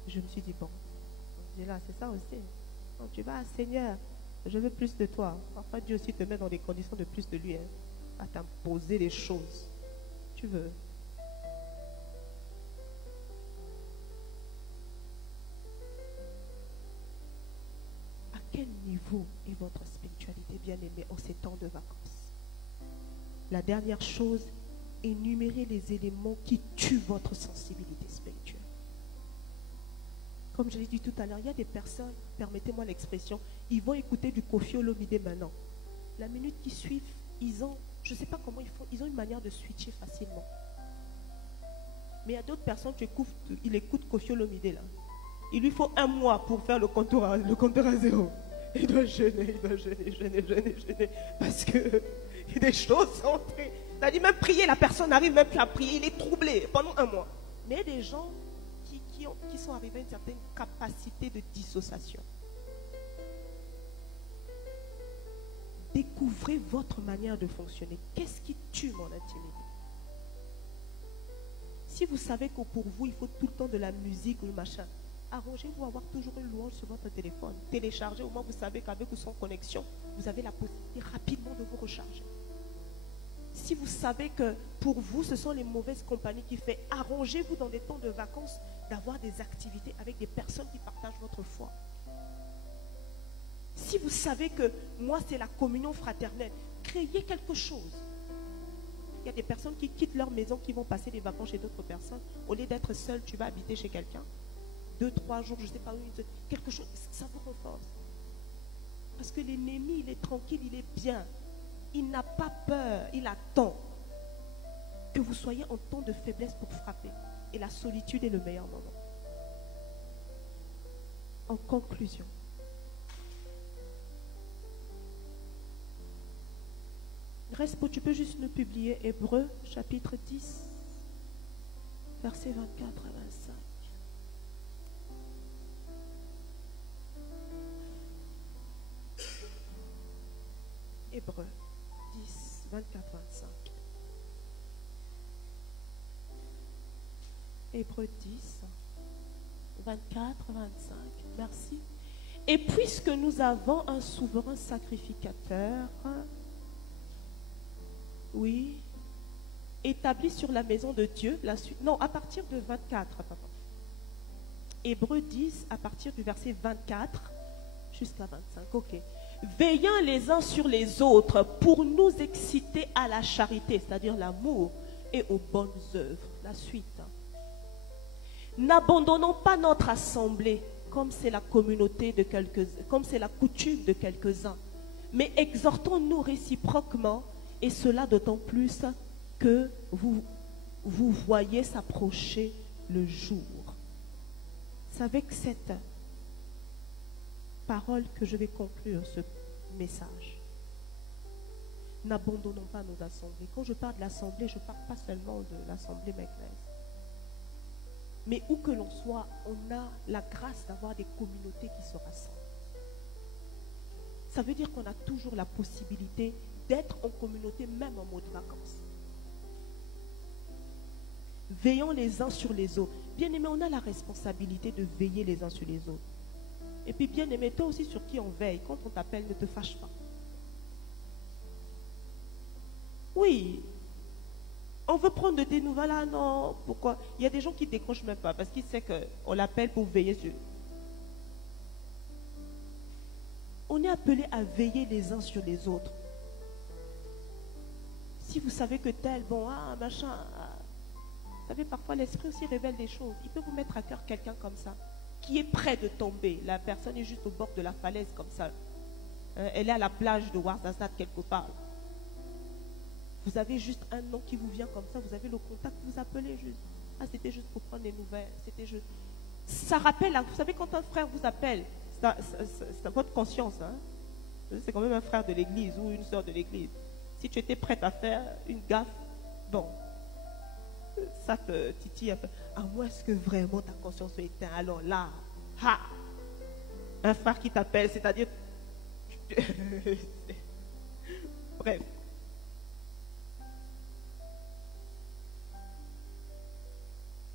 Je me suis dit, bon, je dis là, c'est ça aussi. Non, tu vas, Seigneur, je veux plus de toi. Parfois, Dieu aussi te met dans des conditions de plus de lui, hein, à t'imposer des choses. Tu veux. À quel niveau est votre spiritualité, bien-aimée, en ces temps de vacances? La dernière chose, énumérer les éléments qui tuent votre sensibilité spirituelle. Comme je l'ai dit tout à l'heure, il y a des personnes, permettez-moi l'expression, ils vont écouter du Koffi Olomide maintenant. La minute qui suivent, ils ont, je ne sais pas comment ils font, ils ont une manière de switcher facilement. Mais il y a d'autres personnes, ils écoutent Koffi Olomide là. Il lui faut 1 mois pour faire le compteur à zéro. Il doit jeûner, jeûner. Parce que il y a des choses sont entrées. C'est-à-dire même prier, la personne n'arrive même plus à prier, il est troublé pendant 1 mois. Mais il y a des gens qui sont arrivés à une certaine capacité de dissociation. Découvrez votre manière de fonctionner. Qu'est-ce qui tue mon intimité? Si vous savez que pour vous, il faut tout le temps de la musique ou le machin, arrangez-vous à avoir toujours une louange sur votre téléphone. Téléchargez, au moins vous savez qu'avec ou sans connexion, vous avez la possibilité rapidement de vous recharger. Si vous savez que pour vous, ce sont les mauvaises compagnies qui font, arrangez-vous dans des temps de vacances d'avoir des activités avec des personnes qui partagent votre foi. Si vous savez que moi, c'est la communion fraternelle, créez quelque chose. Il y a des personnes qui quittent leur maison, qui vont passer des vacances chez d'autres personnes. Au lieu d'être seul, tu vas habiter chez quelqu'un. 2-3 jours, je ne sais pas où, quelque chose, ça vous renforce. Parce que l'ennemi, il est tranquille, il est bien. Il n'a pas peur, il attend que vous soyez en temps de faiblesse pour frapper. Et la solitude est le meilleur moment. En conclusion, Respo, tu peux juste nous publier Hébreux, chapitre 10, versets 24 à 25. Hébreux 10, 24, 25. Hébreux 10, 24, 25. Merci. Et puisque nous avons un souverain sacrificateur, oui, établi sur la maison de Dieu, la suite, non, à partir de 24, papa. Hébreux 10, à partir du verset 24 jusqu'à 25. Ok. veillant les uns sur les autres pour nous exciter à la charité, c'est-à-dire l'amour, et aux bonnes œuvres. La suite. N'abandonnons pas notre assemblée comme c'est la communauté de quelques-uns, comme c'est la coutume de quelques-uns, mais exhortons-nous réciproquement, et cela d'autant plus que vous voyez s'approcher le jour. C'est avec cette parole que je vais conclure ce message. N'abandonnons pas nos assemblées. Quand je parle de l'assemblée, je ne parle pas seulement de l'assemblée Make-Nice. Mais où que l'on soit, on a la grâce d'avoir des communautés qui se rassemblent. Ça veut dire qu'on a toujours la possibilité d'être en communauté, même en mode vacances. Veillons les uns sur les autres. Bien aimé, on a la responsabilité de veiller les uns sur les autres. Et puis bien aimé, toi aussi sur qui on veille. Quand on t'appelle, ne te fâche pas. Oui, on veut prendre de tes nouvelles. Ah non, pourquoi? Il y a des gens qui ne décrochent même pas parce qu'ils savent qu'on l'appelle pour veiller sur eux. On est appelé à veiller les uns sur les autres. Si vous savez que tel, bon, machin, vous savez, parfois l'esprit aussi révèle des choses. Il peut vous mettre à cœur quelqu'un comme ça, qui est près de tomber. La personne est juste au bord de la falaise comme ça. Elle est à la plage de Ouarzazate quelque part. Vous avez juste un nom qui vous vient comme ça, vous avez le contact, vous appelez juste. Ah, c'était juste pour prendre des nouvelles. C'était juste. Ça rappelle, vous savez, quand un frère vous appelle, c'est votre conscience. Hein? C'est quand même un frère de l'église ou une soeur de l'église. Si tu étais prête à faire une gaffe, bon, ça te titille un peu. À moins que vraiment ta conscience soit éteinte. Alors là, un frère qui t'appelle, c'est-à-dire. Bref.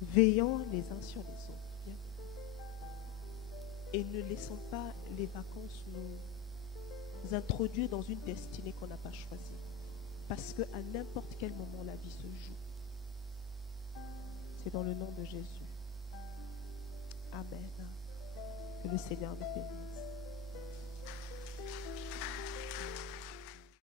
Veillons les uns sur les autres. Bien. Et ne laissons pas les vacances nous introduire dans une destinée qu'on n'a pas choisie. Parce qu'à n'importe quel moment, la vie se joue. C'est dans le nom de Jésus. Amen. Que le Seigneur nous bénisse.